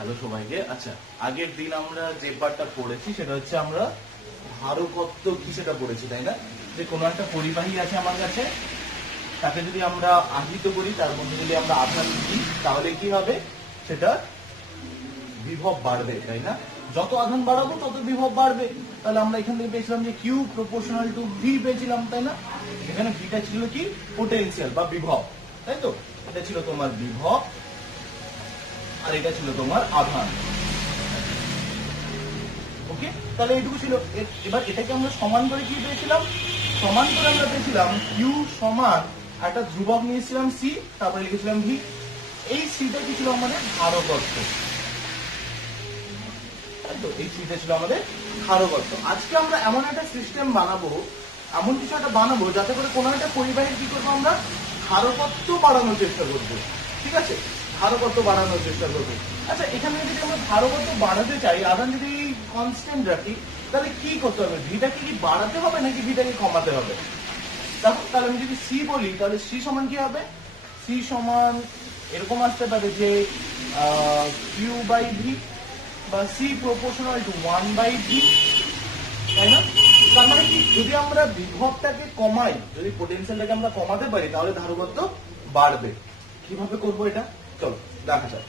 Hello সবাইকে। আচ্ছা, আগের দিন আমরা যে পার্টটা পড়েছি সেটা হচ্ছে আমরা ধারকত্ব কি সেটা পড়েছি, তাই না? যে কোনো একটা পরিবাহী আছে আমার কাছে, তাকে যদি আমরা আহিত করি, তার মধ্যে যদি আমরা আধান দিই, তাহলে কি হবে? সেটা বিভব বাড়বে, তাই না? যত আধান বাড়াবো তত বিভব বাড়বে। তাহলে আমরা এখান থেকে পেয়েছিলাম যে কিউ প্রপোর্শনাল টু ভি পেয়েছিলাম, তাই না? এখানে ভিটা ছিল কি? পোটেনশিয়াল বা বিভব, তাই তো? এটা ছিল তোমার বিভব আর এটা ছিল তোমার আধান। ওকে, তাহলে এইটুকু ছিল। এবার এটাকে আমরা সমান করে কি পেয়েছিলাম? সমান করে আমরা পেয়েছিলাম কিউ সমান একটা ধ্রুবক নিয়েছিলাম সি, তারপরে লিখেছিলাম ভি। এই সিটা কি ছিল আমাদের ধারকত্ব, তাই তো? এই সিটা ছিল আমাদের ধারকত্ব। আজকে আমরা এমন একটা সিস্টেম বানাবো, এমন কিছু একটা বানাবো যাতে করে কোনো একটা পরিবাহীর কি করবো, আমরা ধারকত্ব বাড়ানোর চেষ্টা করবো। ঠিক আছে, ধারকত্ব বাড়ানোর চেষ্টা করবো। আচ্ছা, এখানে যদি আমরা ধারকত্ব বাড়াতে চাই, আধান যদি কনস্ট্যান্ট রাখি, তাহলে কি করতে হবে? ভিটাকে কি বাড়াতে হবে নাকি ভিটাকে কমাতে হবে? দেখো, তাহলে আমি যদি সি বলি, তাহলে সি সমান কি হবে? সি সমান এরকম আসতে পারে যে কিউ বাই ভি, বা C proportional to 1 by V, তাই না? তার মানে কি, যদি আমরা বিভবটাকে কমাই, যদি পোটেনশিয়ালটাকে আমরা কমাতে পারি, তাহলে ধারকত্ব বাড়বে। কিভাবে করবো এটা? চলো দেখা যাক।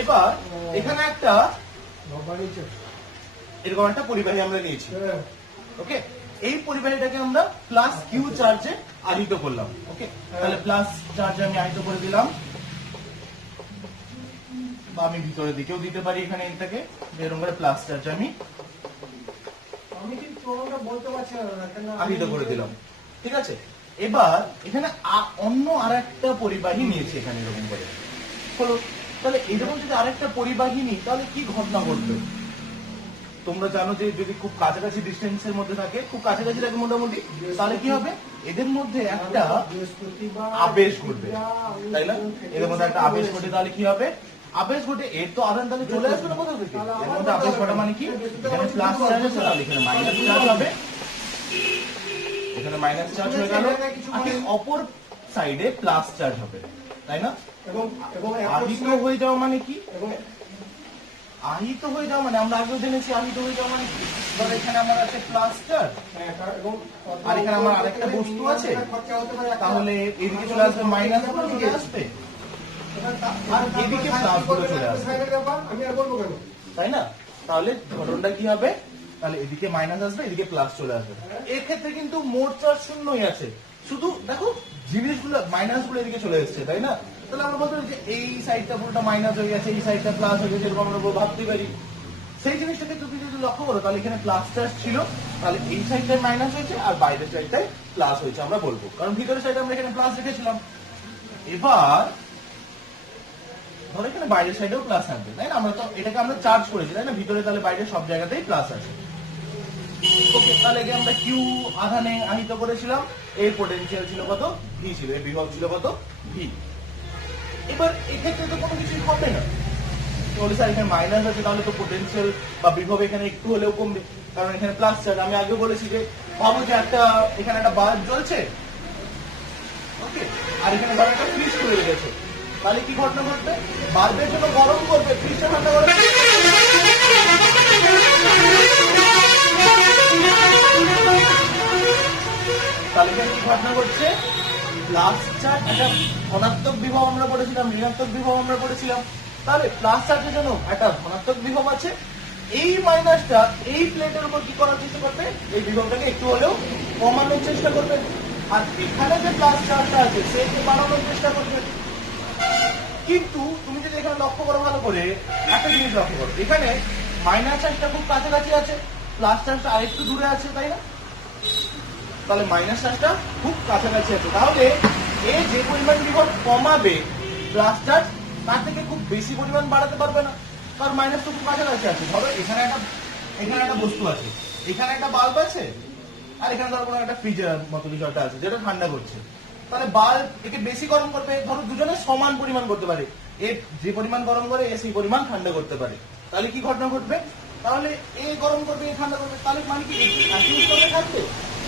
এবার এখানে একটা এরকম একটা পরিবাহী আমরা নিয়েছি। ওকে, এই পরিবাহীটাকে আমরা প্লাস কিউ চার্জে আহিত করলাম। ওকে, তাহলে প্লাস চার্জে আমি আহিত করে দিলাম, বা আমি ভিতরের দিকেও দিতে পারি এখানে এটাকে, এরকম করে প্লাস চার্জে আমি আহিত করে দিলাম। ঠিক আছে, এবার এখানে অন্য আরেকটা পরিবাহী নিয়েছি এখানে এরকম করে। হলো, তাহলে এরকম যদি আরেকটা পরিবাহী নিই, তাহলে কি ঘটনা ঘটবে? তোমরা জানো যে যদি খুব কাছাকাছি ডিস্টেন্সের মধ্যে থাকে, খুব কাছাকাছি থাকে মোটামুটি, তাহলে কি হবে? এদের মধ্যে একটা আবেশ ঘটবে, তাই না? এদের মধ্যে একটা আবেশ ঘটে, তাহলে কি হবে? আবেশ ঘটে, এর তো আধান তাহলে চলে আসবে না কোথাও থেকে। এর মধ্যে আবেশ ঘটা মানে কি? এখানে প্লাস চার্জ আছে, তাহলে এখানে মাইনাস চার্জ হবে, এখানে মাইনাস চার্জ হয়ে গেল, আর অপর সাইডে প্লাস চার্জ হবে, তাই না? এবং আহিত হয়ে যাওয়া মানে কি? আহিত হয়ে যাওয়া মানে আমরা আগেও জেনেছি আহিত হয়ে যাওয়া মানে কি? ধরো এখানে আমার আছে প্লাস চার্জ, আর এখানে আমার আরেকটা বস্তু আছে, তাহলে এদিকে চলে আসবে মাইনাস গুলো চলে আসবে, আর এদিকে প্লাস গুলো চলে আসবে, তাই না? তাহলে ঘটনাটা কি হবে? তাহলে এদিকে মাইনাস আসবে, এদিকে প্লাস চলে আসবে। এক্ষেত্রে কিন্তু মোট চার্জ শূন্যই আছে, শুধু দেখো জিনিসগুলো মাইনাস গুলো এদিকে চলে এসছে, তাই না? তাহলে আমরা বলতে পারি যে এই সাইডটা পুরোটা মাইনাস হয়ে গেছে, এই সাইডটা প্লাস হয়ে গেছে, এরকম আমরা ভাবতে পারি। সেই জিনিসটাকে তুমি যদি লক্ষ্য করো, তাহলে এখানে প্লাস চার্জ ছিল, তাহলে এই সাইডটায় মাইনাস হয়েছে আর বাইরের সাইডটায় প্লাস হয়েছে আমরা বলবো, কারণ ভিতরের সাইডে আমরা এখানে প্লাস রেখেছিলাম। এবার ধরো এখানে বাইরের সাইডেও প্লাস থাকবে, তাই না? আমরা তো এটাকে আমরা চার্জ করেছি, তাই না? ভিতরে তাহলে বাইরে সব জায়গাতেই প্লাস আছে। ওকে, তাহলে আমরা কিউ আধানে আহিত করেছিলাম, এর পোটেনশিয়াল ছিল কত? ভি ছিল, এর বিভব ছিল কত? ভি। এবার এক্ষেত্রে তো কোনো কিছুই হবে না, তাহলে স্যার এখানে মাইনাস আছে, তাহলে তো পোটেনশিয়াল বা বিভব এখানে একটু হলেও কমবে, কারণ এখানে প্লাস চার্জ। আমি আগে বলেছি যে ভাবো যে এখানে একটা বাল্ব জ্বলছে, ওকে, আর এখানে ধরো একটা ফ্রিজ খুলে গেছে, তাহলে কি ঘটনা ঘটবে? বাল্বের জন্য গরম করবে, ফ্রিজটা ঠান্ডা করবে। তাহলে এখানে কি ঘটনা ঘটছে? প্লাস চার্জ, একটা ধনাত্মক বিভব আমরা পড়েছিলাম, ঋণাত্মক বিভব আমরা পড়েছিলাম, তাহলে প্লাস চার্জের জন্য একটা ধনাত্মক বিভব আছে, এই মাইনাসটা এই প্লেটের উপর কি করার চেষ্টা করবে? এই বিভবটাকে একটু হলেও কমানোর চেষ্টা করবে, আর এখানে যে প্লাস চার্জটা আছে সেকে বাড়ানোর চেষ্টা করবে। কিন্তু তুমি যদি এখানে লক্ষ্য করো ভালো করে, একটা জিনিস লক্ষ্য করো, এখানে মাইনাস চার্জটা খুব কাছাকাছি আছে, প্লাস চার্জটা আরেকটু দূরে আছে, তাই না? তাহলে মাইনাস চার্জটা খুব কাছাকাছি আছে, তাহলে এ যে পরিমাণ বিভব কমাবে প্লাস চার্জ, তার থেকে খুব বেশি পরিমাণ বাড়াতে পারবে না, কারণ মাইনাস তো খুব কাছাকাছি আছে। ধরো এখানে একটা বস্তু আছে, এখানে একটা বাল্ব আছে, আর এখানে ধরো কোনো একটা ফ্রিজের মতো কিছু একটা আছে যেটা ঠান্ডা করছে, তাহলে বাল্ব একে বেশি গরম করবে, ধরো দুজনে সমান পরিমাণ করতে পারে, এ যে পরিমাণ গরম করে এ সেই পরিমাণ ঠান্ডা করতে পারে, তাহলে কি ঘটনা ঘটবে? তাহলে এ গরম করবে, এ ঠান্ডা করবে, তাহলে মানে কি একই উষ্ণতায় থাকবে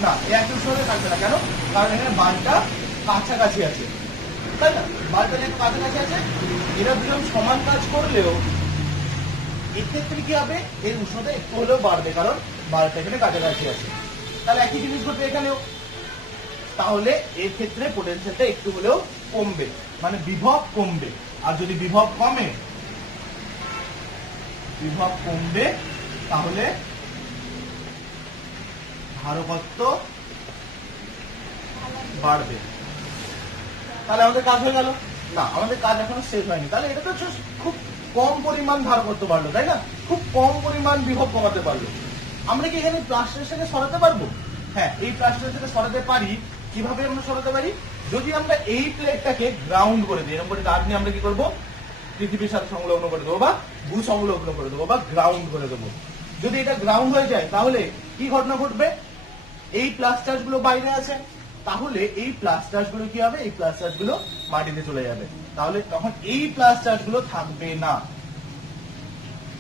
না? একই উষ্ণতায় থাকবে না, কেন? কারণ এখানে বাল্বটা কাছাকাছি আছে, তাই না? বারটা যেহেতু কাছাকাছি আছে, এরা দুজন সমান কাজ করলেও এক্ষেত্রে কি হবে, এর উষ্ণতা একটু হলেও বাড়বে, কারণ বারটা এখানে কাছাকাছি আছে। তাহলে একই জিনিস ঘটবে এখানেও, তাহলে এর ক্ষেত্রে পোটেনশিয়ালটা একটু হলেও কমবে, মানে বিভব কমবে। আর যদি বিভব কমে, তাহলে ধারকত্ব বাড়বে। তাহলে আমাদের কাজ হয়ে গেল? না, আমাদের কাজ এখনো শেষ হয়নি। তাহলে এটা তো খুব কম পরিমাণ ধারকত্ব বাড়লো, তাই না? খুব কম পরিমাণ বিভব কমাতে পারলো। আমরা কি এখানে প্লাস্টারের সরাতে পারবো? হ্যাঁ, এই প্লাস্টারের সরাতে পারি। কিভাবে আমরা সরাতে পারি? যদি আমরা এই প্লেটটাকে গ্রাউন্ড করে দিই, এরকম করে তার নিয়ে আমরা কি করবো, পৃথিবীর সাথে সংলগ্ন করে দেবো, বা ভূ সংলগ্ন করে দেবো, বা গ্রাউন্ড করে দেবো। যদি এটা গ্রাউন্ড হয়ে যায়, তাহলে কি ঘটনা ঘটবে? এই প্লাস চার্জ গুলো বাইরে আছে, তাহলে এই প্লাস চার্জ গুলো কি হবে, এই প্লাস চার্জ গুলো মাটিতে চলে যাবে। তাহলে তখন এই প্লাস চার্জ গুলো থাকবে না।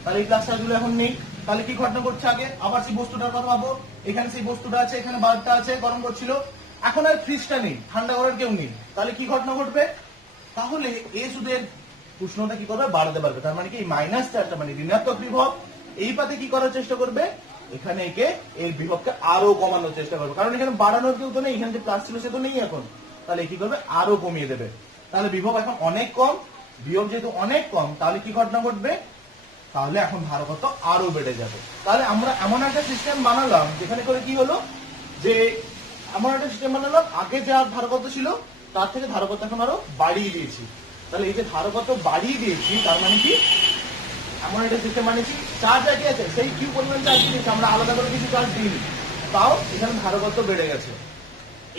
তাহলে এই প্লাস চার্জ গুলো এখন নেই। তাহলে কি ঘটনা ঘটছে? আগে আবার সেই বস্তুটার কথা ভাবো, এখানে সেই বস্তুটা আছে, এখানে বাল্বটা আছে, গরম করছিল, এখন আর ফ্রিজটা নেই, ঠান্ডা করার কেউ নেই। তাহলে কি ঘটনা ঘটবে? তাহলে এ শুধু উষ্ণতা কি করবে, বাড়াতে পারবে। তার মানে কি মাইনাস চার্জটা, মানে ঋণাত্মক বিভব, এই পাতে কি করার চেষ্টা করবে, এখানে একে এর বিভবকে আরো কমানোর চেষ্টা করবে, কারণ এখানে বাড়ানোর কেউ তো নেই, এখানে যে প্লাস ছিল সে তো নেই এখন। তাহলে কি করবে, আরো কমিয়ে দেবে। তাহলে বিভব এখন অনেক কম, বিভব যেহেতু অনেক কম, তাহলে কি ঘটনা ঘটবে, তাহলে এখন ধারকত্ব আরো বেড়ে যাবে। তাহলে আমরা এমন একটা সিস্টেম বানালাম যেখানে করে কি হলো, যে এমন একটা সিস্টেম বানালাম, আগে যা ধারকত্ব ছিল তার থেকে ধারকত্ব এখন আরো বাড়িয়ে দিয়েছি। তাহলে এই যে ধারকত্ব বাড়িয়ে দিয়েছি, তার মানে কি, এমন একটা সিস্টেম বানিয়েছি, চার্জ একই আছে, সেই কিউ পরিমাণ চার্জ দিয়েছি, আমরা আলাদা করে কিছু চার্জ দিইনি, তাও এখানে ধারকত্ব বেড়ে গেছে।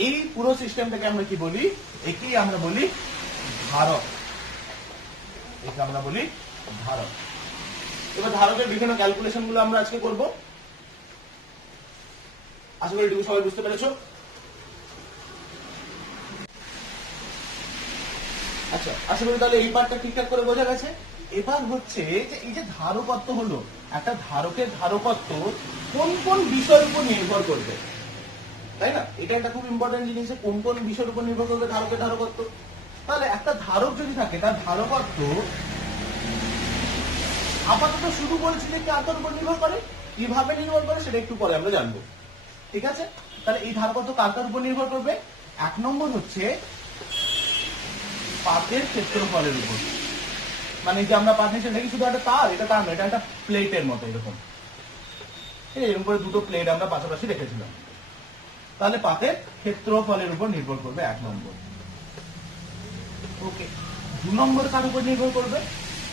এই পুরো সিস্টেমটাকে আমরা কি বলি, একেই আমরা বলি ধারক। একে আমরা বলি ধারক। এবার ধারকের বিভিন্ন ক্যালকুলেশন গুলো আমরা আজকে করব। আশা করি এটুকু সবাই বুঝতে পেরেছো। আচ্ছা, আশা করি তাহলে এই পার্টটা ঠিকঠাক করে বোঝা গেছে। এবার হচ্ছে যে এই যে ধারকত্ব হলো, একটা ধারকের ধারকত্ব কোন কোন বিষয়ের উপর নির্ভর করবে, তাই না? এটা একটা খুব ইম্পর্টেন্ট জিনিস, কোন কোন বিষয়ের উপর নির্ভর করবে ধারকের ধারকত্ব। তাহলে একটা ধারক যদি থাকে, তার ধারকত্ব আপাতত শুধু বলছি যে কার উপর নির্ভর করে, কিভাবে নির্ভর করে সেটা একটু পরে আমরা জানবো, ঠিক আছে? তাহলে এই ধারকত্ব কার উপর নির্ভর করবে? এক নম্বর হচ্ছে পাতের ক্ষেত্রফলের উপর। মানে যে আমরা পাত নিচে দেখি শুধু একটা তার, এটা তার নয়, এটা একটা প্লেটের মতো এরকম, এরকম করে দুটো প্লেট আমরা পাশাপাশি রেখেছিলাম। তাহলে পাতের ক্ষেত্রফলের উপর নির্ভর করবে এক নম্বর। ওকে, দু নম্বর কার উপর নির্ভর করবে?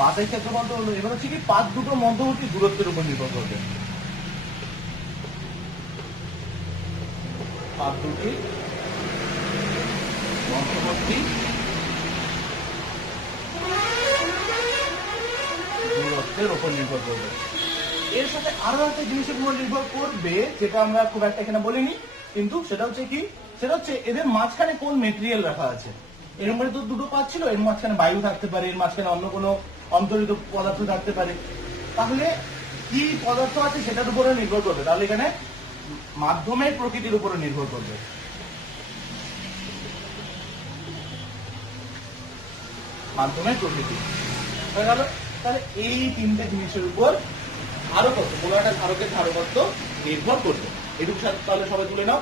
পাতের ক্ষেত্রফল তো হলো, এবার হচ্ছে কি পাত দুটোর মধ্যবর্তী দূরত্বের উপর নির্ভর করবে। পাত দুটি মধ্যবর্তী দূরত্বের উপর নির্ভর করবে। এর সাথে আরো একটা জিনিসের উপর নির্ভর করবে, যেটা আমরা খুব একটা এখানে বলিনি, কিন্তু সেটা হচ্ছে কি, সেটা হচ্ছে এদের মাঝখানে কোন মেটেরিয়াল রাখা আছে। এরকম করে তো দুটো পাত ছিল, এর মাঝখানে বায়ু থাকতে পারে, এর মাঝখানে অন্য কোনো অন্তরিত পদার্থ থাকতে পারে। তাহলে কি পদার্থ আছে সেটার উপরে নির্ভর করবে। তাহলে এখানে মাধ্যমের প্রকৃতির উপরে নির্ভর করবে। মাধ্যমের প্রকৃতি হয়ে গেল। তাহলে এই তিনটে জিনিসের উপর ধারকত্ব, কোনো একটা ধারকের ধারকত্ব নির্ভর করবে। এটুকু তাহলে সবাই তুলে নাও।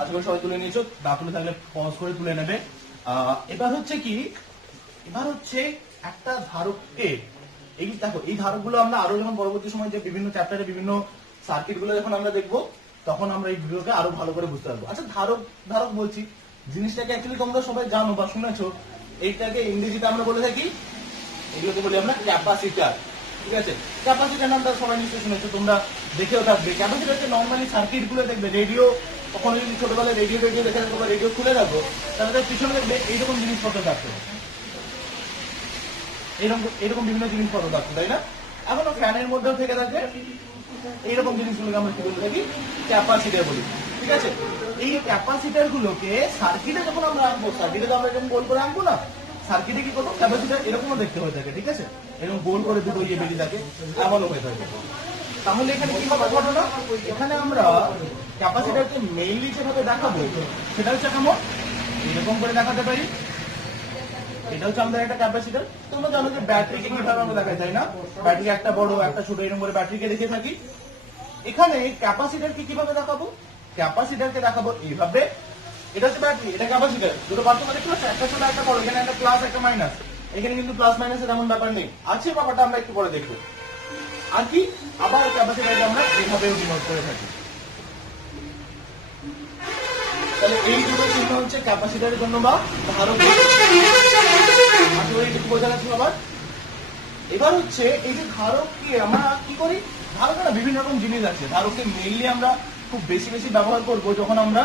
আজকে সবাই তুলে নিয়েছো, না তুলে থাকলে পজ করে তুলে নেবে। এবার হচ্ছে কি, এবার হচ্ছে একটা ধারককে, এই দেখো এই ধারকগুলো আমরা আরো যখন পরবর্তী সময় যে বিভিন্ন চ্যাপ্টারে বিভিন্ন সার্কিট গুলো যখন আমরা দেখবো, তখন আমরা এই ভিডিওকে আরো ভালো করে বুঝতে পারবো। আচ্ছা, ধারক ধারক বলছি, জিনিসটাকে অ্যাকচুয়ালি তোমরা সবাই জানো বা শুনেছো, এইটাকে ইংরেজিতে আমরা বলে থাকি, এগুলোকে বলি আমরা ক্যাপাসিটার, ঠিক আছে? ক্যাপাসিটার নামটা সবাই নিশ্চয়ই শুনেছো, তোমরা দেখেও থাকবে। ক্যাপাসিটার হচ্ছে নর্মালি সার্কিট গুলো দেখবে, রেডিও, কখনো যদি ছোটবেলায় রেডিও দেখে থাকো বা রেডিও খুলে রাখো, তাহলে তার পিছনে দেখবে এইরকম জিনিসপত্র থাকতো, এরকম বিভিন্ন জিনিসপত্র থাকতো, তাই না? এখনো ফ্যানের মধ্যেও থেকে থাকে এইরকম জিনিসগুলোকে আমরা কি বলে থাকি, ক্যাপাসিটার বলি, ঠিক আছে? এই ক্যাপাসিটার গুলোকে সার্কিটে যখন আমরা আনবো, সার্কিটে তো আমরা এরকম গোল করে আনবো না, সার্কিটে কি করবো, ক্যাপাসিটার এরকমও দেখতে হয়ে থাকে, ঠিক আছে? এরকম গোল করে দুটো ইয়ে বেরিয়ে থাকে, এমনও হয়ে থাকে। তাহলে এখানে কি হবে ঘটনা, এখানে আমরা ক্যাপাসিটরকে মেইনলি যেভাবে দেখাবো সেটা হচ্ছে কেমন, এরকম করে দেখাতে পারি। এটা হচ্ছে আমাদের একটা ক্যাপাসিটর। তোমরা জানো যে ব্যাটারিকে কিভাবে আমরা দেখাই, তাই না? ব্যাটারি একটা বড় একটা ছোট এরকম করে ব্যাটারিকে দেখে থাকি। এখানে ক্যাপাসিটরকে কিভাবে দেখাবো, ক্যাপাসিটরকে দেখাবো এইভাবে। এটা হচ্ছে ব্যাটারি, এটা ক্যাপাসিটর, দুটো পার্থক্য দেখতে পাচ্ছ, একটা ছোট একটা বড়, এখানে একটা প্লাস একটা মাইনাস। এখানে কিন্তু প্লাস মাইনাসের এমন ব্যাপার নেই, আছে ব্যাপারটা আমরা একটু পরে দেখবো। আর কি, আবার ক্যাপাসিটরকে আমরা এইভাবেও ডিনোট করে থাকি। তাহলে এই দুটো চিহ্ন হচ্ছে ক্যাপাসিটরের জন্য বা ধারক। বোঝা যাচ্ছে আবার। এবার হচ্ছে এই যে ধারককে আমরা কি করি, ধারক না বিভিন্ন রকম জিনিস আছে। ধারককে মেইনলি আমরা খুব বেশি বেশি ব্যবহার করব যখন আমরা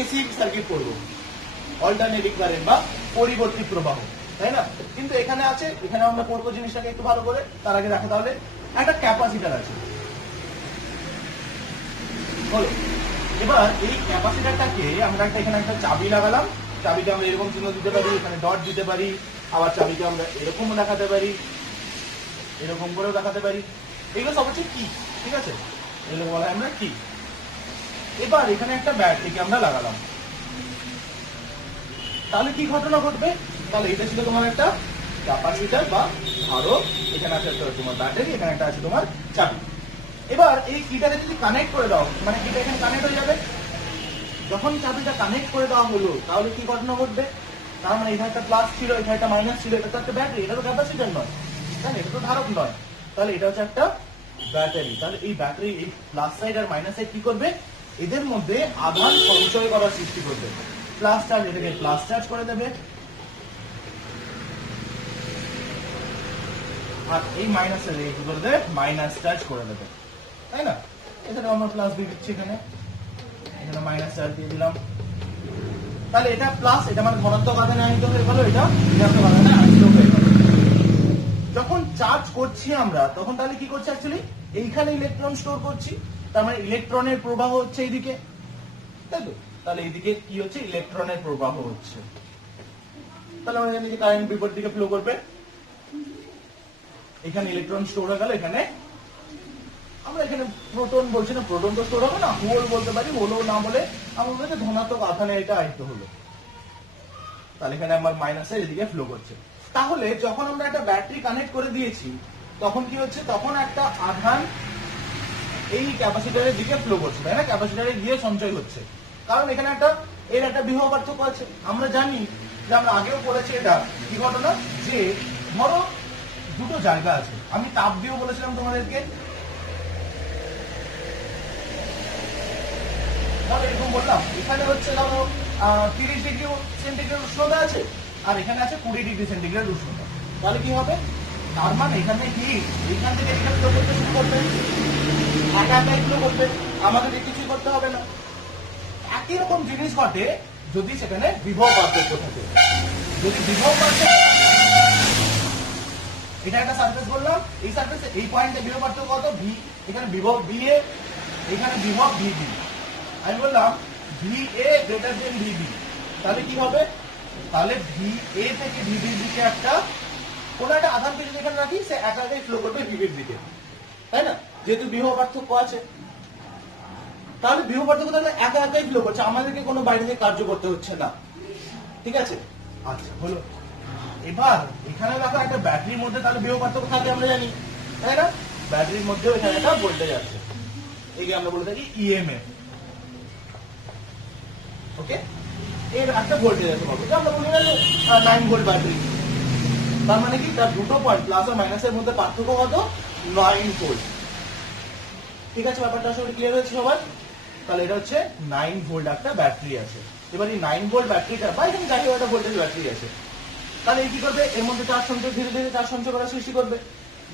এসি সার্কিট করব, অল্টারনেটিং কারেন্ট বা পরিবর্তিত প্রবাহ, তাই না? কিন্তু এখানে আছে, এখানে আমরা পড়বো জিনিসটাকে একটু ভালো করে। তার আগে দেখা, তাহলে একটা ক্যাপাসিটর আছে বলো। এবার এই ক্যাপাসিটরটাকে আমরা এখানে একটা চাবি লাগালাম। চাবিকে আমরা এরকম চিহ্ন দিতে পারি, এখানে ডট দিতে পারি, আবার চাবিকে আমরা এরকমও দেখাতে পারি, এরকম করেও দেখাতে পারি। এগুলো সব হচ্ছে কি, ঠিক আছে? এগুলো বলা হয় আমরা কি। এবার এখানে একটা ব্যাটারিকে আমরা লাগালাম, তাহলে কি ঘটনা ঘটবে, তাহলে এটা ছিল তোমার একটা ক্যাপাসিটর বা ধারক, এখানে আছে তোমার ব্যাটারি, এখানে একটা আছে তোমার চাবি। এবার এই কিটাকে যদি কানেক্ট করে দাও, মানে কিটা এখানে কানেক্ট হয়ে যাবে। যখন চাবিটা কানেক্ট করে দেওয়া হলো তাহলে কি ঘটনা ঘটবে, তার মানে এখানে একটা প্লাস ছিল, এখানে একটা মাইনাস ছিল, এটা তো একটা ব্যাটারি, এটা তো ক্যাপাসিটর নয়, তাই না? এটা তো ধারক নয়, তাহলে এটা হচ্ছে একটা ব্যাটারি। তাহলে এই ব্যাটারি এই প্লাস সাইড আর মাইনাস সাইড কি করবে, এদের মধ্যে আধান সঞ্চয় করার সৃষ্টি করবে। প্লাস চার্জ এটাকে প্লাস চার্জ করে দেবে, আর এই মাইনাস কি করে দেবে, মাইনাস চার্জ করে দেবে, তাই না? এখানে আমরা প্লাস দিয়ে দিচ্ছি, এখানে এখানে মাইনাস চার্জ দিয়ে দিলাম। তাহলে এটা প্লাস, এটা মানে ধনাত্মক আধানে আহিত হয়ে গেল, এটা ঋণাত্মক আধানে আহিত হয়ে গেল। যখন চার্জ করছি আমরা তখন তাহলে কি করছি, অ্যাকচুয়ালি এইখানে ইলেকট্রন স্টোর করছি, তার মানে ইলেকট্রনের প্রবাহ হচ্ছে এইদিকে, তাই তো? তাহলে এইদিকে কি হচ্ছে, ইলেকট্রনের প্রবাহ হচ্ছে। তাহলে আমরা জানি যে কারেন্ট বিপরীত দিকে ফ্লো করবে। এখানে ইলেকট্রন স্টোর হয়ে গেল, এখানে আমরা এখানে প্রোটন বলছি না, প্রোটন তো স্টোর হবে না, হোল বলতে পারি, হোলও না বলে আমরা বলতে ধনাত্মক আধানে এটা আহিত হলো। তাহলে এখানে আমার মাইনাসে এদিকে ফ্লো করছে। তাহলে যখন আমরা একটা ব্যাটারি কানেক্ট করে দিয়েছি তখন কি হচ্ছে, তখন একটা আধান এই ক্যাপাসিটরের দিকে ফ্লো করছে, তাই না? ক্যাপাসিটরে গিয়ে সঞ্চয় হচ্ছে, কারণ এখানে এর একটা বিভব পার্থক্য আছে। আমরা জানি যে আমরা আগেও পড়েছি এটা কি ঘটনা, যে ধরো দুটো জায়গা আছে, আমি তাপ দিয়েও বলেছিলাম তোমাদেরকে, এরকম বললাম এখানে হচ্ছে ধরো 30 ডিগ্রি সেন্টিগ্রেড উষ্ণতা আছে, আর এখানে আছে 20 ডিগ্রি সেন্টিগ্রেড উষ্ণতা। তাহলে কি হবে, তার মানে এখানে হিট এখান থেকে এখানে ফ্লো করতে শুরু করবে, একা একাই ফ্লো করবে, আমাদের কিছুই করতে হবে না। একই রকম জিনিস ঘটে যদি সেখানে বিভব পার্থক্য থাকে। যদি বিভব পার্থক্য, এটা একটা সারফেস বললাম, এই সারফেসে এই পয়েন্টে বিভব পার্থক্য কত, ভি, এখানে বিভব ভি এ, এখানে বিভব ভি বি। আমি বললাম V A greater than V B, তাহলে কি হবে, তাহলে ভি এ থেকে ভি বির দিকে একটা কোন একটা আধানকে যদি এখানে রাখি, সে একা একাই ফ্লো করবে ভি বির দিকে, তাই না? যেহেতু বিভব পার্থক্য আছে, তাহলে বিভব পার্থক্য তাহলে একা একাই ফ্লো করছে, আমাদেরকে কোনো বাইরে থেকে কার্য করতে হচ্ছে না, ঠিক আছে? আচ্ছা হলো। এবার এখানে দেখো একটা ব্যাটারির মধ্যে তাহলে বিভব পার্থক্য থাকে, আমরা জানি, তাই না? ব্যাটারির মধ্যেও এখানে একটা ভোল্টেজ আছে, একে আমরা বলে থাকি ইএমএফ। ওকে, এর একটা ভোল্টেজ আছে, আমরা বলি না 9 ভোল্ট ব্যাটারি, তার মানে কি তার দুটো পয়েন্ট প্লাস আর মাইনাসের মধ্যে পার্থক্য কত, 9 ভোল্ট। ঠিক আছে, ব্যাপারটা আসলে ক্লিয়ার হয়েছে সবার? তাহলে এটা হচ্ছে 9 ভোল্ট একটা ব্যাটারি আছে। এবার এই 9 ভোল্ট ব্যাটারিটা বা এখানে যাই হোক একটা ভোল্টেজ ব্যাটারি আছে, তাহলে এই কি করবে, এর মধ্যে চার্জ সঞ্চয়, ধীরে ধীরে চার্জ সঞ্চয় করার সৃষ্টি করবে।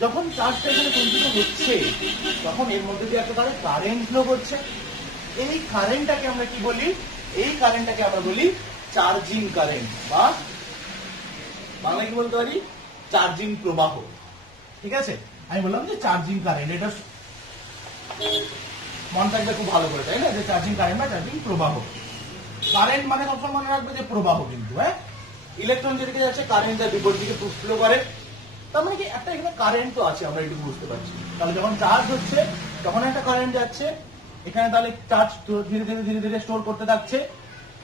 যখন চার্জটা এখানে সঞ্চিত হচ্ছে তখন এর মধ্যে দিয়ে একটা কারেন্ট ফ্লো করছে। এই কারেন্টটাকে আমরা কি বলি, এই কারেন্টটাকে আমরা বলি চার্জিং কারেন্ট, বা বাংলায় কি বলতে পারি, চার্জিং প্রবাহ। ঠিক আছে, আমি বললাম যে চার্জিং কারেন্ট, এটা মনে থাকবে খুব ভালো করে, তাই না? যে চার্জিং কারেন্ট বা চার্জিং প্রবাহ। কারেন্ট মানে সবসময় মনে রাখবে যে প্রবাহ, কিন্তু হ্যাঁ, ইলেকট্রন যেদিকে যাচ্ছে কারেন্ট তার বিপরীত দিকে ফ্লো করে, তার মানে কি একটা এখানে কারেন্ট তো আছে, আমরা এটুকু বুঝতে পারছি। তাহলে যখন চার্জ হচ্ছে তখন একটা কারেন্ট যাচ্ছে, এখানে তাহলে চার্জ ধীরে ধীরে ধীরে ধীরে স্টোর করতে থাকছে,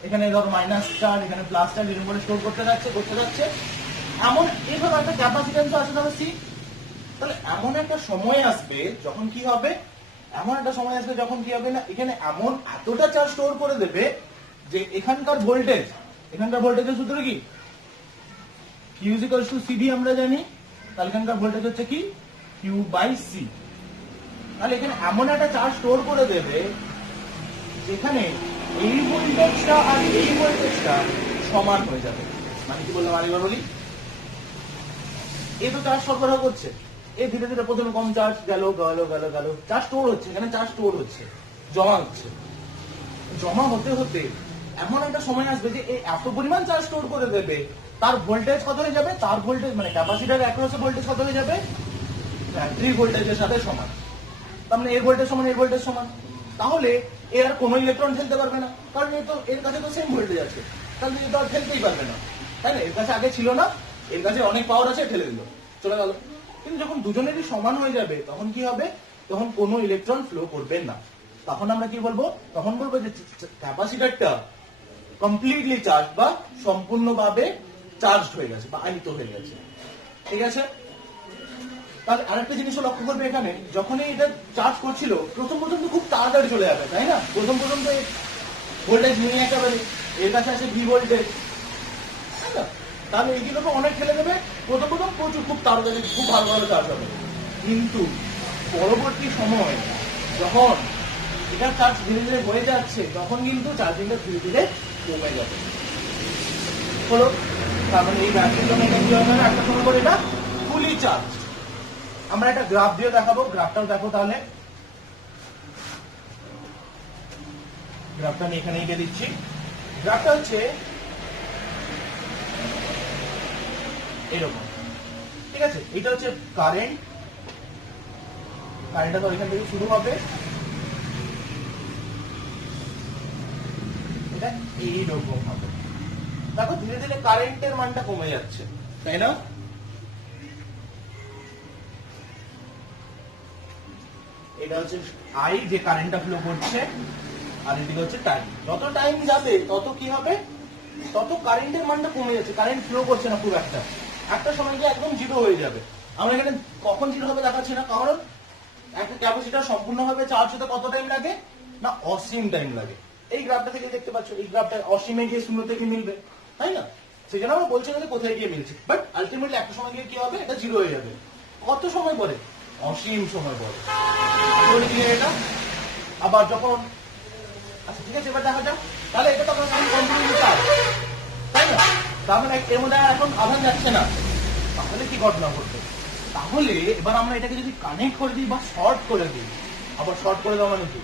এখানে ধরো মাইনাস চার্জ, এখানে প্লাস চার্জ, এরকম করে স্টোর করতে যাচ্ছে। এমন এইভাবে একটা ক্যাপাসিটেন্স আছে তাহলে সি। তাহলে এমন একটা সময় আসবে যখন কি হবে, না এখানে এমন এতটা চার্জ স্টোর করে দেবে যে এখানকার ভোল্টেজের সূত্র কি Q ইকুয়ালস টু CD আমরা জানি, তাহলে এখানকার ভোল্টেজ হচ্ছে কি Q বাই C। তাহলে এখানে এমন একটা চার্জ স্টোর করে দেবে যেখানে এই ভোল্টেজটা আর এই ভোল্টেজটা সমান হয়ে যাবে। মানে কি বললাম আরেকবার বলি, এই তো চার্জ সরবরাহ করছে, এই ধীরে ধীরে প্রথমে কম চার্জ গেল, চার্জ স্টোর হচ্ছে, এখানে চার্জ স্টোর হচ্ছে, জমা হতে হতে এমন একটা সময় আসবে যে এই এত পরিমাণ চার্জ স্টোর করে দেবে, তার ভোল্টেজ কত হয়ে যাবে, তার ভোল্টেজ মানে ক্যাপাসিটর অ্যাক্রসে ভোল্টেজ কত হয়ে যাবে, ব্যাটারি ভোল্টেজের সাথে সমান। তার মানে এর ভোল্টেজ সমান, তাহলে এ আর কোনো ইলেকট্রন ঠেলতে পারবে না, কারণ এর কাছে তো সেম ভোল্টেজ আছে, তাহলে এ তো আর ঠেলতেই পারবে না, তাই না? এর কাছে আগে ছিল না, এর কাছে অনেক পাওয়ার আছে, ঠেলে দিল, চলে গেল। কিন্তু যখন দুজনেরই সমান হয়ে যাবে তখন কি হবে, তখন কোনো ইলেকট্রন ফ্লো করবে না। তখন আমরা কি বলবো, তখন বলবো যে ক্যাপাসিটরটা কমপ্লিটলি চার্জ বা সম্পূর্ণভাবে চার্জ হয়ে গেছে বা আনিত হয়ে গেছে। ঠিক আছে? তাহলে আরেকটা জিনিসও লক্ষ্য করবে, এখানে যখনই এটা চার্জ করছিল প্রথম তো খুব তাড়াতাড়ি চলে যাবে, তাই না? প্রথম তো ভোল্টেজ নিয়ে একেবারে এর কাছে আছে ভি ভোল্টেজ, তাই না? তাহলে এইগুলোকে অনেক ঠেলে দেবে, প্রথম প্রচুর খুব তাড়াতাড়ি খুব ভালো চার্জ হবে। কিন্তু পরবর্তী সময় যখন এটা চার্জ ধীরে ধীরে হয়ে যাচ্ছে তখন কিন্তু চার্জিংটা ধীরে ধীরে কমে যাবে। হলো, তার মানে এই ব্যাটারির জন্য এটা কি হবে না, একটা সময় করে এটা ফুলি চার্জ। আমরা একটা গ্রাফ দিয়ে দেখাবো, গ্রাফটাও দেখো তাহলে। গ্রাফটা আমি এখানে এঁকে দিচ্ছি। গ্রাফটা হচ্ছে এরকম, ঠিক আছে? এটা হচ্ছে কারেন্টটা তো এখান থেকে শুরু হবে, এটা এইরকম হবে। দেখো ধীরে ধীরে কারেন্টের মানটা কমে যাচ্ছে, তাই না? এটা হচ্ছে আই, যে কারেন্টটা ফ্লো করছে, আর এদিকে হচ্ছে টাইম। যত টাইম যাবে তত কি হবে, তত কারেন্টের মানটা কমে যাচ্ছে, কারেন্ট ফ্লো করছে না খুব একটা সময় গিয়ে একদম জিরো হয়ে যাবে। আমরা এখানে কখন জিরো হবে দেখাচ্ছি না, কারণ একটা ক্যাপাসিটর সম্পূর্ণভাবে চার্জ হতে কত টাইম লাগে না, অসীম টাইম লাগে। এই গ্রাফটা থেকে দেখতে পাচ্ছ, এই গ্রাফটা অসীমে গিয়ে শূন্য থেকে মিলবে, তাই না? সেই জন্য আমরা বলছি না যে কোথায় গিয়ে মিলছে, বাট আলটিমেটলি একটা সময় গিয়ে কি হবে, এটা জিরো হয়ে যাবে। কত সময় পরে, অসীম সময় পরে। এটা আবার যখন, আচ্ছা ঠিক আছে, এবার দেখা যাক। তাহলে এটা তো কন্টিনিউ চার্জ, তাই না? তার মানে এর মধ্যে এখন আধান যাচ্ছে না, তাহলে কি ঘটনা ঘটবে? তাহলে এবার আমরা এটাকে যদি কানেক্ট করে দিই বা শর্ট করে দিই, আবার শর্ট করে দেওয়া মানে কি,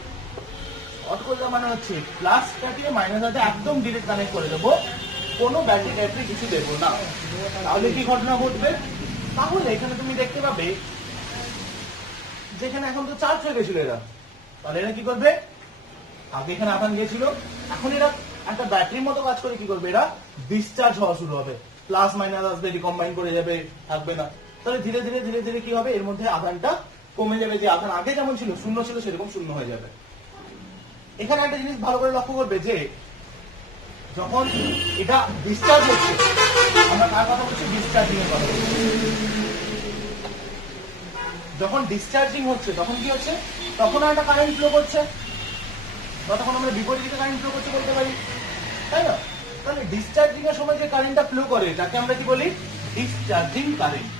শর্ট করে দেওয়া মানে হচ্ছে প্লাসটাকে মাইনাস সাথে একদম ডিরেক্ট কানেক্ট করে দেবো, কোনো ব্যাটারি কিছু দেবো না। তাহলে কি ঘটনা ঘটবে, তাহলে এখানে তুমি দেখতে পাবে যেখানে এখন তো চার্জ হয়ে গেছিল এরা, তাহলে এরা কি করবে, আগে এখানে আধান গিয়েছিল, এখন এরা একটা ব্যাটারির মতো কাজ করে কি করবে, এরা ডিসচার্জ হওয়া শুরু হবে, প্লাস মাইনাস আসবে, রিকম্বাইন করে যাবে, থাকবে না। তাহলে ধীরে ধীরে ধীরে ধীরে কি হবে, এর মধ্যে আধানটা কমে যাবে, যে আধান আগে যেমন ছিল শূন্য ছিল সেরকম শূন্য হয়ে যাবে। এখানে একটা জিনিস ভালো করে লক্ষ্য করবে যে যখন এটা ডিসচার্জ হচ্ছে, আমরা কার কথা বলছি, ডিসচার্জিং এর কথা বলছি। যখন ডিসচার্জিং হচ্ছে তখন কি হচ্ছে, তখন একটা কারেন্ট ফ্লো করছে, তখন আমরা বিপরীত দিকে কারেন্ট ফ্লো করতে বলতে পারি, তাই না? তাহলে ডিসচার্জিং এর সময় যে কারেন্টটা ফ্লো করে তাকে আমরা কি বলি, ডিসচার্জিং কারেন্ট।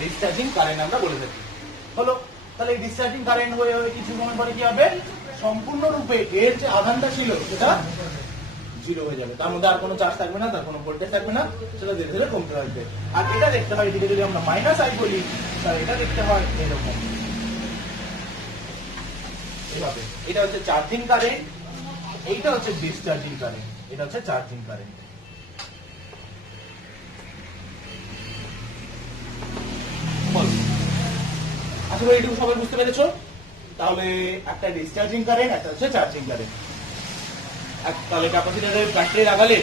ডিসচার্জিং কারেন্ট আমরা বলে থাকি। হলো, তাহলে এই ডিসচার্জিং কারেন্ট হয়ে কিছু সময় পরে কি হবে, সম্পূর্ণরূপে এর যে আধানটা ছিল সেটা জিরো হয়ে যাবে, তার মধ্যে আর কোনো চার্জ থাকবে না, তার কোনো ভোল্টেজ থাকবে না, সেটা ধীরে ধীরে কমতে থাকবে। আর এটা দেখতে হয়, এদিকে যদি আমরা মাইনাস আই বলি তাহলে এটা দেখতে হয় এরকম, এভাবে। এটা হচ্ছে চার্জিং কারেন্ট, এইটা হচ্ছে ডিসচার্জিং কারেন্ট, এটা হচ্ছে চার্জিং কারেন্ট। আশা করি এইটুকু সবাই বুঝতে পেরেছো। তাহলে একটা ডিসচার্জিং কারেন্ট, একটা হচ্ছে চার্জিং কারেন্ট। তাহলে ক্যাপাসিটরে ব্যাটারি লাগালে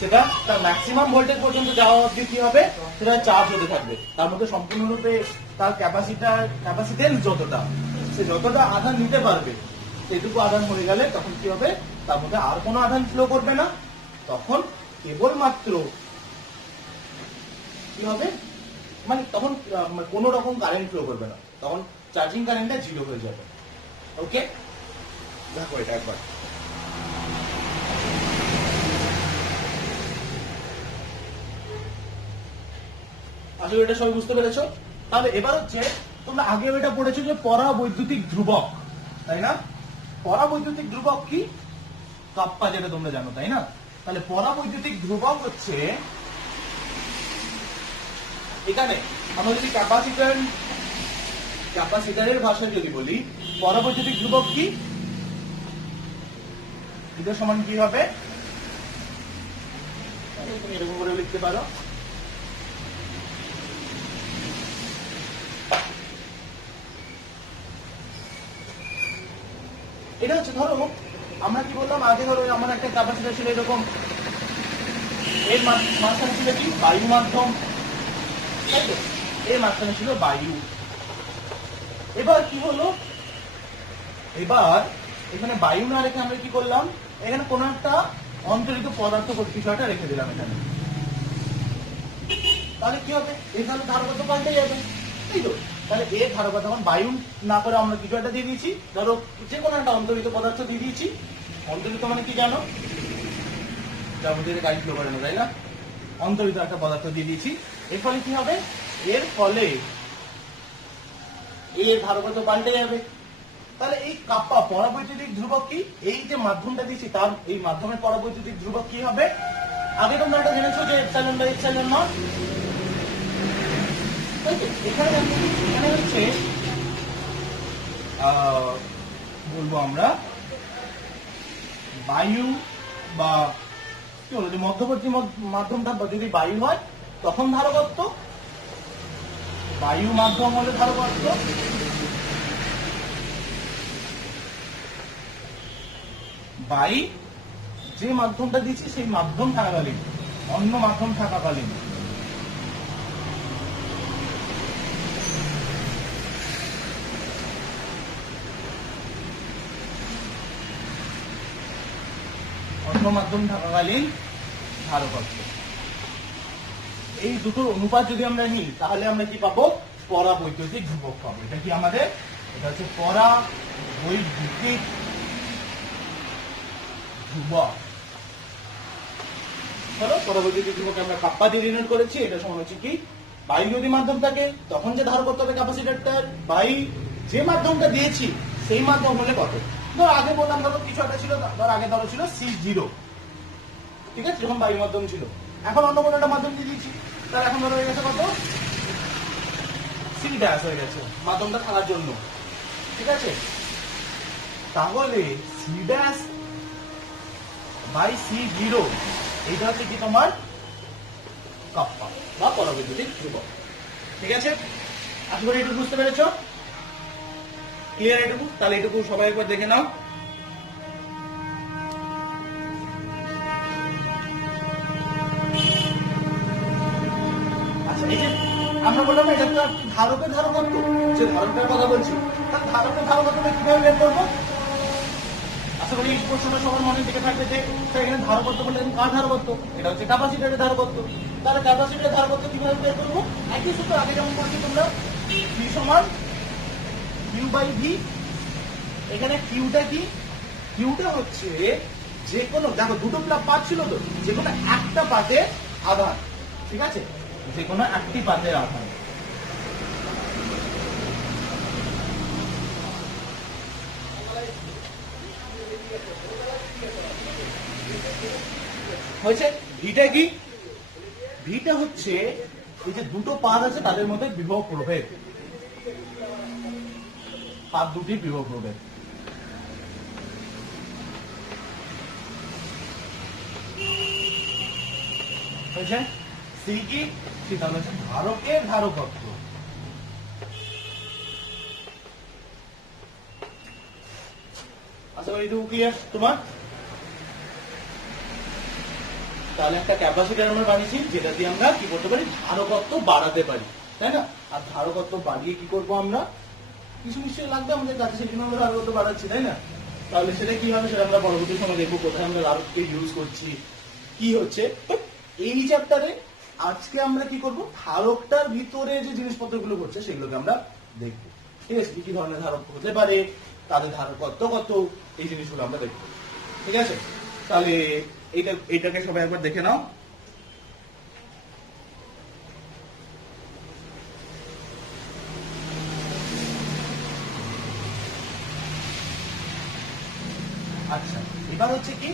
সেটা তার ম্যাক্সিমাম ভোল্টেজ পর্যন্ত যাওয়া অবধি কি হবে, সেটা চার্জ হতে থাকবে। তার মধ্যে সম্পূর্ণরূপে তার ক্যাপাসিটেন্স যতটা, সে যতটা আধান নিতে পারবে, সেটুকু আধান হয়ে গেলে তখন কি হবে, তার মধ্যে আর কোনো আধান ফ্লো করবে না। তখন কেবলমাত্র কি হবে, মানে তখন কোনো রকম কারেন্ট ফ্লো করবে না, তখন চার্জিং কারেন্টটা 0 হয়ে যাবে। ওকে, দেখো এটা একবার। আসলে এটা সবাই বুঝতে পেরেছো? তাহলে এবার হচ্ছে, তোমরা আগে এটা পড়েছো যে পরাবৈদ্যুতিক ধ্রুবক, তাই না? পরাবৈদ্যুতিক ধ্রুবক কি? কাপ্পা, যেটা তোমরা জানো, তাই না? তাহলে পরাবৈদ্যুতিক ধ্রুবক হচ্ছে, এখানে আমরা যদি ক্যাপাসিটরের ভাষায় যদি বলি, পরাবৈদ্যুতিক ধ্রুবক কি? এটা সমান কি হবে, তুমি এরকম করে লিখতে পারো, এটা হচ্ছে, ধরো আমরা কি বললাম আগে, ধরো আমার একটা ক্যাপাসিটর ছিল এরকম, এর মাঝখানে ছিল কি, বায়ু মাধ্যম, তাই তো? এর মাঝখানে ছিল বায়ু। এবার কি হলো, এবার এখানে বায়ু না রেখে আমরা কি করলাম, এখানে কোন একটা অন্তরিত পদার্থ কিছু একটা রেখে দিলাম এখানে। তাহলে কি হবে, এখানে ধারকত্ব পাল্টে যাবে, তাই তো? তাহলে এর ধারকত্ব, তখন বায়ু না করে আমরা কিছু একটা দিয়ে দিয়েছি, ধরো যে কোনো একটা অন্তরিত পদার্থ দিয়ে দিয়েছি। অন্তরিত মানে কি জানো, যার মধ্যে গাড়ি ফ্লো করে না, তাই না? অন্তরিত একটা পদার্থ দিয়ে দিয়েছি। এর ফলে কি হবে, এর ফলে এর ধারকত্ব পাল্টে যাবে। তাহলে এই কাপ্পা পরাবৈদ্যুতিক ধ্রুবক কি, এই যে মাধ্যমটা দিচ্ছি তার, এই মাধ্যমের পরাবৈদ্যুতিক ধ্রুবক কি হবে? আগে তোমরা এটা জেনেছো যে এপসাইলন বাই এপসাইলন নট, তাই তো? এখানে হচ্ছে বলবো আমরা বায়ু, বা কি বলবো, যে মধ্যবর্তী মাধ্যমটা যদি বায়ু হয় তখন ধারকত্ব, বায়ু মাধ্যম হলে ধারকত্ব, বায়ু যে মাধ্যমটা দিচ্ছি সেই মাধ্যম থাকাকালীন, অন্য মাধ্যম থাকাকালীন ধারকত্ব। এই দুটোর অনুপাত যদি আমরা নিই, তাহলে আমরা কি পাবো, পরাবৈদ্যুতিক ধ্রুবক পাবো। এটা কি আমাদের, এটা হচ্ছে পরাবৈদ্যুতিক ধ্রুবক। চলো, পরাবৈদ্যুতিক ধ্রুবক আমরা কাপ্পা দিয়ে ডিনোট করেছি। এটা সমান হচ্ছে কি, বায়ু যদি মাধ্যম থাকে তখন যে ধারকত্ব হবে ক্যাপাসিটরটার, বায়ু যে মাধ্যমটা দিয়েছি সেই মাধ্যম হলে কত। ধর আগে বললাম, ধরো কিছু একটা ছিল, ধর আগে ধরো ছিল C0, ঠিক আছে, যখন বায়ু মাধ্যম ছিল। এখন অন্য কোনো একটা মাধ্যম দিয়ে দিয়েছি, তার এখন ধরো হয়ে গেছে কত, C ড্যাশ হয়ে গেছে মাধ্যমটা থাকার জন্য, ঠিক আছে? তাহলে C ড্যাশ বাই C0, এইটা হচ্ছে কি তোমার কাপ্পা বা পরাবৈদ্যুতিক ধ্রুবক। ঠিক আছে, আশা করি এটুকু বুঝতে পেরেছ, ক্লিয়ার এটুকু? তাহলে এটুকু সবাই একবার দেখে নাও। আচ্ছা, এই যে আমরা বললাম এটা তো ধারকের ধারকত্ব, যে ধারকের কথা বলছি, তার ধারকের ধারকত্ব কিভাবে বের করবো? আশা করি এই প্রশ্নটা সবার মনে দিকে থাকবে যে এখানে ধারকত্ব বললে কার ধারকত্ব, এটা হচ্ছে ক্যাপাসিটরের ধারকত্ব। তাহলে ক্যাপাসিটরের ধারকত্ব কিভাবে বের করবো? একই সূত্র আগে যেমন করছি তোমরা, V সমান Q বাই V। এখানে কিউটা কি, কিউটা হচ্ছে যে কোনো, দেখো দুটো পাত ছিল তো, যে কোনো একটা পাতে আধান, ঠিক আছে, যে কোনো একটি পাতের আধান। হয়েছে। ভিটা কি, ভিটা হচ্ছে এই যে দুটো পাত আছে তাদের মধ্যে বিভব প্রভেদ, পাত দুটির বিভব প্রভেদ। হয়েছে। সি কি, সেটা হচ্ছে ধারকের ধারকত্ব। আচ্ছা, এইটুকু ক্লিয়ার তোমার? তাহলে একটা ক্যাপাসিটর আমরা বানিয়েছি যেটা দিয়ে আমরা কি করতে পারি, ধারকত্ব বাড়াতে পারি, তাই না? আর ধারকত্ব বাড়িয়ে কি করব আমরা, কিছু নিশ্চয়ই লাগবে আমাদের কাছে, সেখানে আমরা ধারকত্ব বাড়াচ্ছি, তাই না? তাহলে সেটা কি হবে সেটা আমরা পরবর্তী সময় দেখবো, কোথায় আমরা ধারককে ইউজ করছি, কি হচ্ছে। এই চ্যাপ্টারে আজকে আমরা কি করব, ধারকটার ভিতরে যে জিনিসপত্রগুলো ঘটছে সেগুলোকে আমরা দেখবো, ঠিক আছে? কি কি ধরনের ধারক হতে পারে, তাদের ধারকত্ব কত, এই জিনিসগুলো আমরা দেখবো, ঠিক আছে? তাহলে এটাকে সবাই একবার দেখে নাও। আচ্ছা, এবার হচ্ছে কি,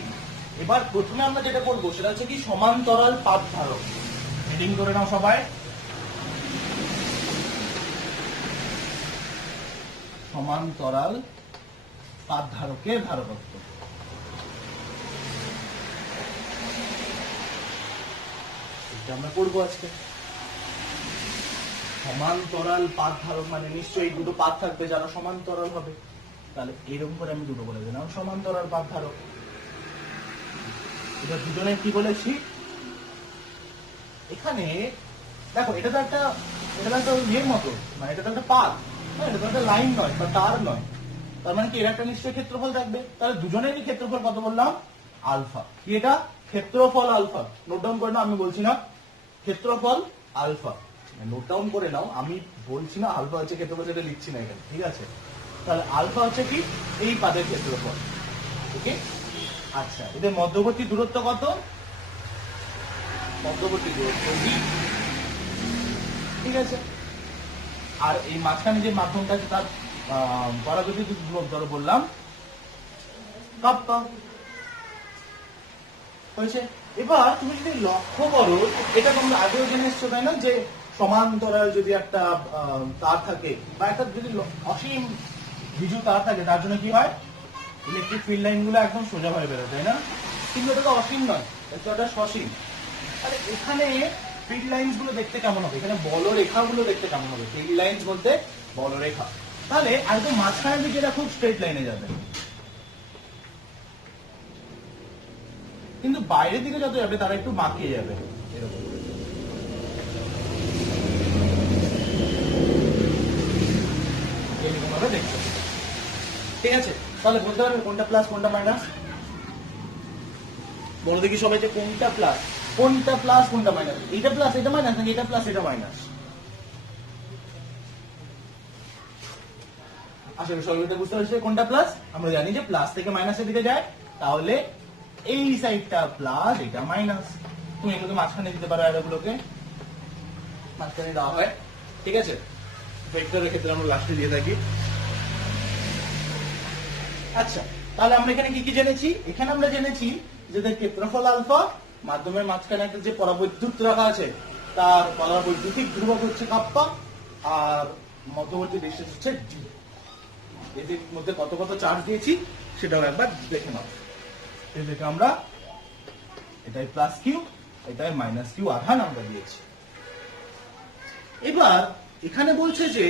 এবার প্রথমে আমরা যেটা করবো সেটা হচ্ছে কি সমান্তরাল পাত ধারক। হেডিং করে নাও সবাই, সমান্তরাল পাত ধারকের ধারকত্ব। এটা আমরা করবো আজকে। সমান্তরাল পাত ধারক মানে নিশ্চয়ই দুটো পাত থাকবে যারা সমান্তরাল হবে, তাহলে এরকম করে আমি দুটো বলে দিলাম সমান্তরাল পাত ধারক। এটা দুজনে কি বলেছি, এখানে দেখো এটা তো একটা ইয়ের মতো, মানে এটা তো একটা পাত, এটা তো একটা লাইন নয় বা তার নয়, তার মানে কি এর একটা নিশ্চয়ই ক্ষেত্রফল থাকবে। তাহলে দুজনেরই ক্ষেত্রফল কত বললাম, আলফা। কি এটা, ক্ষেত্রফল আলফা। নোট ডাউন করে নাও, আমি বলছি না, ক্ষেত্রফল আলফা, নোট ডাউন করে নাও, আমি বলছি না আলফা হচ্ছে ক্ষেত্রফল, সেটা লিখছি না এখানে, ঠিক আছে? তাহলে আলফা হচ্ছে কি, এই পাদের ক্ষেত্রফল, ওকে? আচ্ছা, এদের মধ্যবর্তী দূরত্ব কত, মধ্যবর্তী দূরত্ব b, ঠিক আছে? আর এই মাঝখানে যে মাধ্যমটা আছে তার পরাবৈদ্যুতিক ধ্রুবক ধরো বললাম কাপ্পা, হয়েছে? এবার তুমি যদি লক্ষ্য করো, এটা তোমরা আগেও জেনে এসছো, তাই না, যে সমান্তরাল যদি একটা তার থাকে বা একটা যদি অসীম বিজু তার থাকে, তার জন্য কি হয়, ইলেকট্রিক ফিল্ড লাইন গুলো একদম সোজাভাবে বেরোয়, তাই না? কিন্তু এটা তো অসীম নয়, এটা সসীম। তাহলে এখানে ফিল্ড লাইনস গুলো দেখতে কেমন হবে, এখানে বলরেখা গুলো দেখতে কেমন হবে, ফিল্ড লাইনস বলতে বলরেখা। তাহলে একদম মাঝখানের দিকে এটা খুব স্ট্রেট লাইনে যাবে, কিন্তু বাইরের দিকে যত যাবে তারা একটু বাঁকিয়ে যাবে, এরকম। এরকম ভাবে দেখতে, ঠিক আছে? তাহলে বলতে পারবে কোনটা প্লাস কোনটা মাইনাস, বলো দেখি সবাই, যে কোনটা প্লাস কোনটা মাইনাস, এটা প্লাস এটা মাইনাস নাকি এটা প্লাস এটা মাইনাস? আসলে সবাই বুঝতে পারছে কোনটা প্লাস, আমরা জানি যে প্লাস থেকে মাইনাসের দিকে যায়, তাহলে এই সাইডটা প্লাস, এটা মাইনাস। তুমি এগুলোকে মাঝখানে দিতে পারো, এগুলোকে মাঝখানে দেওয়া হয়, ঠিক আছে? ভেক্টরের ক্ষেত্রে আমরা লাস্টে দিয়ে থাকি। আচ্ছা, তাহলে আমরা এখানে কি কি জেনেছি, এখানে আমরা জেনেছি যে ক্ষেত্রফল আলফা, মাধ্যমের মাঝখানে একটা যে পরাবৈদ্যুত রাখা আছে তার পরাবৈদ্যুতিক ধ্রুবক হচ্ছে কাপ্পা, আর মধ্যবর্তী ডিসটেন্স হচ্ছে ডি। এদের মধ্যে কত কত চার্জ দিয়েছি সেটাও একবার দেখে নাও। এদেরকে আমরা এটাই প্লাস কিউ, এটাই মাইনাস কিউ আধান আমরা দিয়েছি। এবার এখানে বলছে যে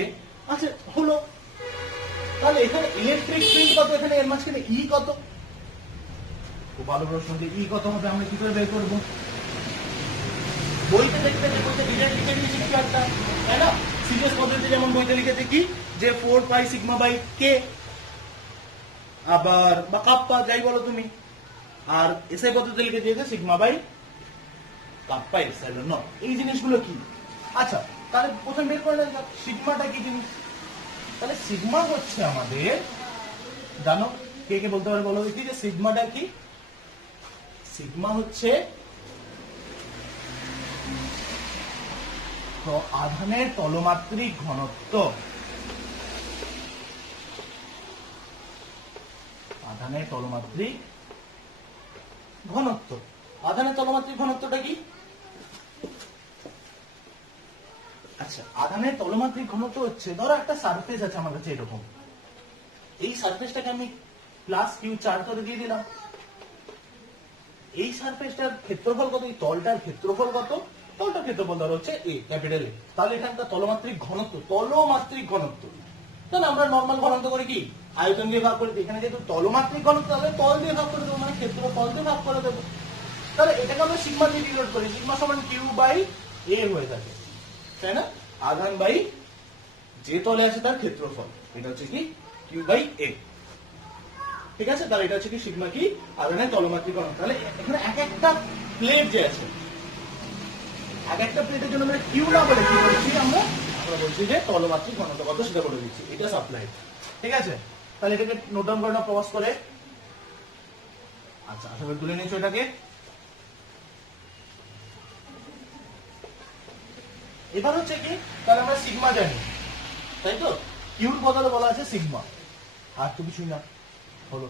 আচ্ছা হলো, তাহলে এখানে ইলেকট্রিক ফিল্ড কত, এখানে এর মাঝখানে ই কত, খুব ভালো প্রশ্ন, যে ই কত হবে আমরা কি করে বের করবো? বইতে দেখতে বইতে ডিরেক্ট লিখে দিয়েছি কিছু একটা, তাই না? সিরিয়াস পদ্ধতিতে যেমন বইতে লিখেছে কি, যে 4 পাই সিগমা বাই কে, আবার বা কাপ্পা যাই বলো তুমি, আর এসআই পদ্ধতিতে লিখে দিয়েছে sigma by kappa epsilon naught. এই জিনিসগুলো কি? আচ্ছা, তাহলে প্রথম বের করে নেওয়া যাক সিগমাটা কি জিনিস। তাহলে সিগমা হচ্ছে আমাদের, জানো কে কে বলতে পারে বলো দেখি, যে সিগমাটা কি? সিগমা হচ্ছে আধানের তলমাত্রিক ঘনত্ব, আধানের তলমাত্রিক ঘনত্ব। আধানের তলমাত্রিক ঘনত্বটা কি? আচ্ছা, আধানের তলমাত্রিক ঘনত্ব হচ্ছে, ধরো একটা সারফেস আছে আমার কাছে এরকম, এই সারফেসটাকে আমি প্লাস কিউ চার্জ করে দিয়ে দিলাম, এই সারফেসটার ক্ষেত্রফল কত, এই তলটার ক্ষেত্রফল কত, তলটার ক্ষেত্রফল ধরো হচ্ছে এ, ক্যাপিটাল এ। তাহলে এখানকার তলমাত্রিক ঘনত্ব, তলমাত্রিক ঘনত্ব, তাহলে আমরা নর্মাল ঘনত্ব করে কি আয়তন দিয়ে ভাগ করে দিই, এখানে যেহেতু তলমাত্রিক ঘনত্ব তাহলে তল দিয়ে ভাগ করে দেবো, মানে ক্ষেত্রফল দিয়ে ভাগ করে দেবো, তাহলে এটাকে আমরা সিগমা দিয়ে ডিনোট করি, সিগমা সমান কিউ বাই এ হয়ে থাকে, তাই না? আধান বাই যে তলে আছে তার ক্ষেত্রফল, এটা হচ্ছে কি কিউ বাই এ। ঠিক আছে, তাহলে এটা হচ্ছে কি সিগমা কি আধানের তলমাত্রিকরণ। তাহলে এখানে এক একটা প্লেট যে আছে, এক একটা প্লেটের জন্য আমরা কিউ না বলে কি বলছি আমরা বলছি যে তলমাত্রিক ঘনত্ব কত সেটা বলে দিচ্ছি, এটা সাপ্লাই। ঠিক আছে, তাহলে এটাকে নোট ডাউন করে নাও প্রবাস করে। আচ্ছা, আশা করি তুলে নিয়েছো এটাকে। এবার হচ্ছে কি, তাহলে আমরা সিগমা জানি, তাই তো? কিউর বদলে বলা আছে সিগমা, আর তো কিছুই না হলো।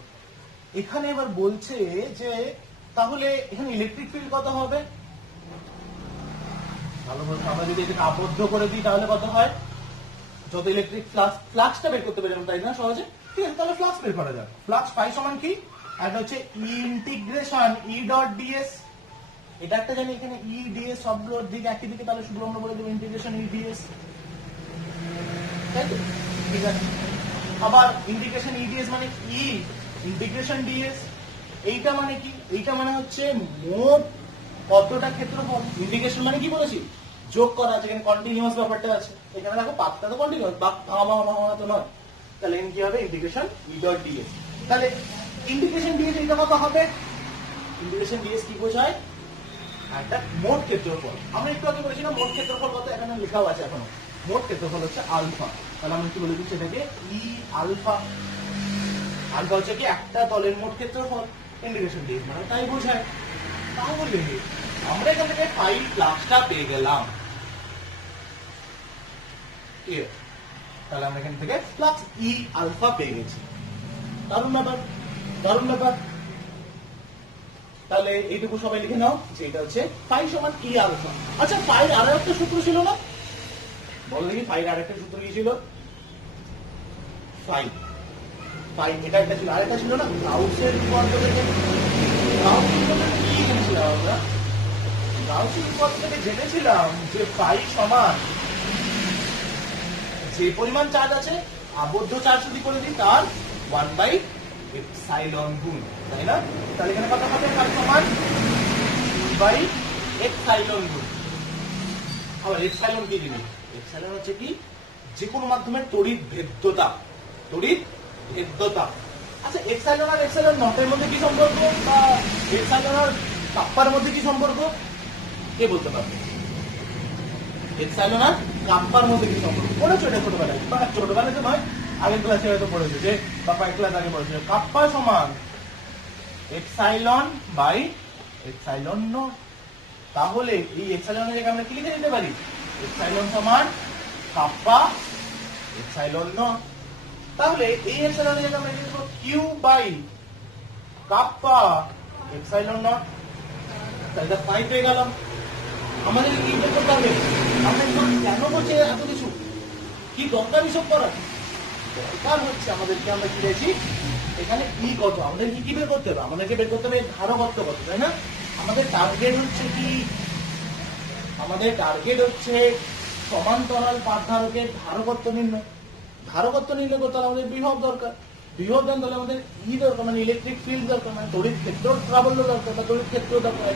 এখানে এবার বলছে যে তাহলে এখানে ইলেকট্রিক ফিল্ড কত হবে? ভালো বলছো, আমরা যদি এটাকে আবদ্ধ করে দিই তাহলে কত হয়? যত ইলেকট্রিক ফ্লাক্সটা বের করতে পারি আমরা, তাই না সহজে? ঠিক আছে, তাহলে ফ্লাক্স বের করা যাক। ফ্লাক্স পাই সমান কি? এটা হচ্ছে ইন্টিগ্রেশন ই ডট ডিএস। এটা একটা জানি, এখানে ই ডিএস সবগুলোর দিক একই দিকে, তাহলে শুধু আমরা বলে দেবো ইন্টিগ্রেশন ই ডিএস, তাই তো? ঠিক আছে, আবার ইন্টিগ্রেশন ই ডিএস মানে ই ইন্টিগ্রেশন ডিএস। এইটা মানে কি? এইটা মানে হচ্ছে মোট কতটা ক্ষেত্রফল। ইন্টিগ্রেশন মানে কি বলেছি? যোগ করা আছে, এখানে কন্টিনিউয়াস ব্যাপারটা আছে। এখানে দেখো পাতটা তো কন্টিনিউয়াস, ভাঙা তো নয়। তাহলে এন কি হবে? Integration E dot DS. তাহলে ইন্টিগ্রেশন ডিএস এটা কত হবে? ইন্টিগ্রেশন ডিএস কি বোঝায়? একটা মোট ক্ষেত্রফল। আমরা একটু আগে বলেছিলাম মোট ক্ষেত্রফল কত, এখানে লেখাও আছে এখনো। মোট ক্ষেত্রফল হচ্ছে আলফা। তাহলে আমরা কি বলে দিচ্ছি এটাকে? ই আলফা। আলফা হচ্ছে কি একটা তলের মোট ক্ষেত্রফল। ইন্টিগ্রেশন ডিএস মানে তাই বোঝায়। তাহলে আমরা এখান থেকে ফাই ফ্লাক্সটা পেয়ে গেলাম। তাহলে আমরা এখান থেকে ফ্লাক্স ই আলফা পেয়ে গেছি। দারুণ ব্যাপার, দারুণ ব্যাপার। তাহলে এইটুকু সবাই লিখে নাও যে এটা হচ্ছে ফাই সমান ই আলফা। আচ্ছা, ফাইর আরো একটা সূত্র ছিল না? বলো দেখি, ফাইর আরেকটা সূত্র কি ছিল? ফাই ফাই এটা একটা ছিল, আরেকটা ছিল না? গাউসের উপপাদ্য থেকে। গাউসের উপপাদ্য কি জেনেছিলাম আমরা? গাউসের উপপাদ্য থেকে জেনেছিলাম যে ফাই সমান যে পরিমাণ চার্জ আছে আবদ্ধ চার্জ যদি করে দিই তার 1/এপসাইলন গুণ, তাই না? তাহলে এখানে কত হবে? ফাই সমান 2/এপসাইলন গুণ। আবার এপসাইলন কি জিনিস? এপসাইলন হচ্ছে কি যে কোনো মাধ্যমের তড়িৎ ভেদ্যতা, তড়িৎ ভেদ্যতা। আচ্ছা, এপসাইলন আর এপসাইলন নটের মধ্যে কি সম্পর্ক, বা এপসাইলন আর কাপ্পার মধ্যে কি সম্পর্ক? কে বলতে পারবে? এপসাইলন আর কাপ্পার মধ্যে কি সম্পর্ক পড়েছো এটা ছোটবেলায়? ছোটবেলায় তো নয়, আগের ক্লাসে হয়তো পড়েছো, যে বা কয়েক ক্লাস আগে পড়েছো কাপ্পা সমান এপসাইলন বাই এপসাইলন নট। তাহলে এই এপসাইলনের জায়গায় আমরা কি লিখে দিতে পারি? এপসাইলন সমান কাপ্পা এপসাইলন নট। তাহলে এই এপসাইলনের জায়গায় আমরা লিখব Q by kappa epsilon naught. তাহলে ফাই পেয়ে গেলাম। আমাদের কি বের করতে হবে? আমরা কেন করছি এত কিছু? কি দরকার এসব করার? দরকার হচ্ছে আমাদেরকে, আমরা কি পেয়েছি এখানে ই কত, আমাদের কি বের করতে হবে? আমাদেরকে বের করতে হবে ধারকত্ব কত, তাই না? আমাদের টার্গেট হচ্ছে কি? আমাদের টার্গেট হচ্ছে সমান্তরাল পাঠধারকের ধারকত্ব নির্ণয়। ধারকত্ব নির্ণয় করতে হলে আমাদের বিভব দরকার। বিভব জানতে হলে আমাদের ই দরকার, মানে ইলেকট্রিক ফিল্ড দরকার, মানে তড়িৎ ক্ষেত্র প্রাবল্য দরকার, বা তড়িৎ ক্ষেত্র দরকার।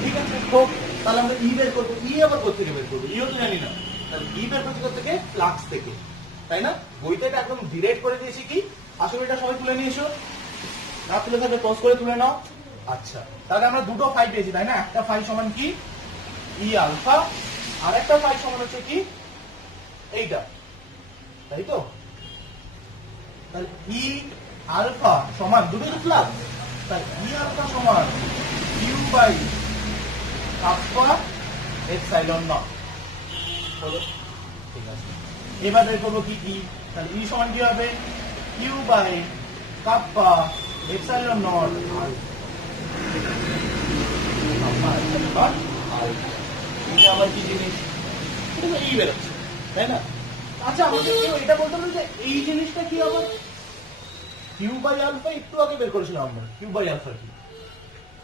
ঠিক আছে, হোক। তাহলে আমরা ই বের করবো। ই আবার কোথেকে বের করবো? ইও তো জানি না। তাহলে ই বের করতে থেকে ফ্লাক্স থেকে, তাই না? বইতে এটা একদম ডিরেক্ট করে দিয়েছি। কি আসলে এটা সবাই তুলে নিয়ে এসো, না তুলে থাকলে পজ করে তুলে নাও। আচ্ছা, তাহলে আমরা দুটো ফাই পেয়েছি, তাই না? একটা ফাই সমান কি ই আলফা, আর একটা ফাই সমান হচ্ছে কি এইটা, তাই তো? তাহলে ই আলফা সমান দুটোই ফ্লাক্স, তাই ই আলফা সমান Q by kappa epsilon naught হলো। ঠিক আছে, এবার বের করবো কি ই। তাহলে ই সমান কি হবে? Q by kappa epsilon naught আমার কি জিনিস? ই বেরোচ্ছে, তাই না? আচ্ছা, আমাদের কেউ এটা বলতে পারে যে এই জিনিসটা কি আবার? কিউ বাই আলফা একটু আগে বের করেছিলাম আমরা। কিউ বাই আলফা কি?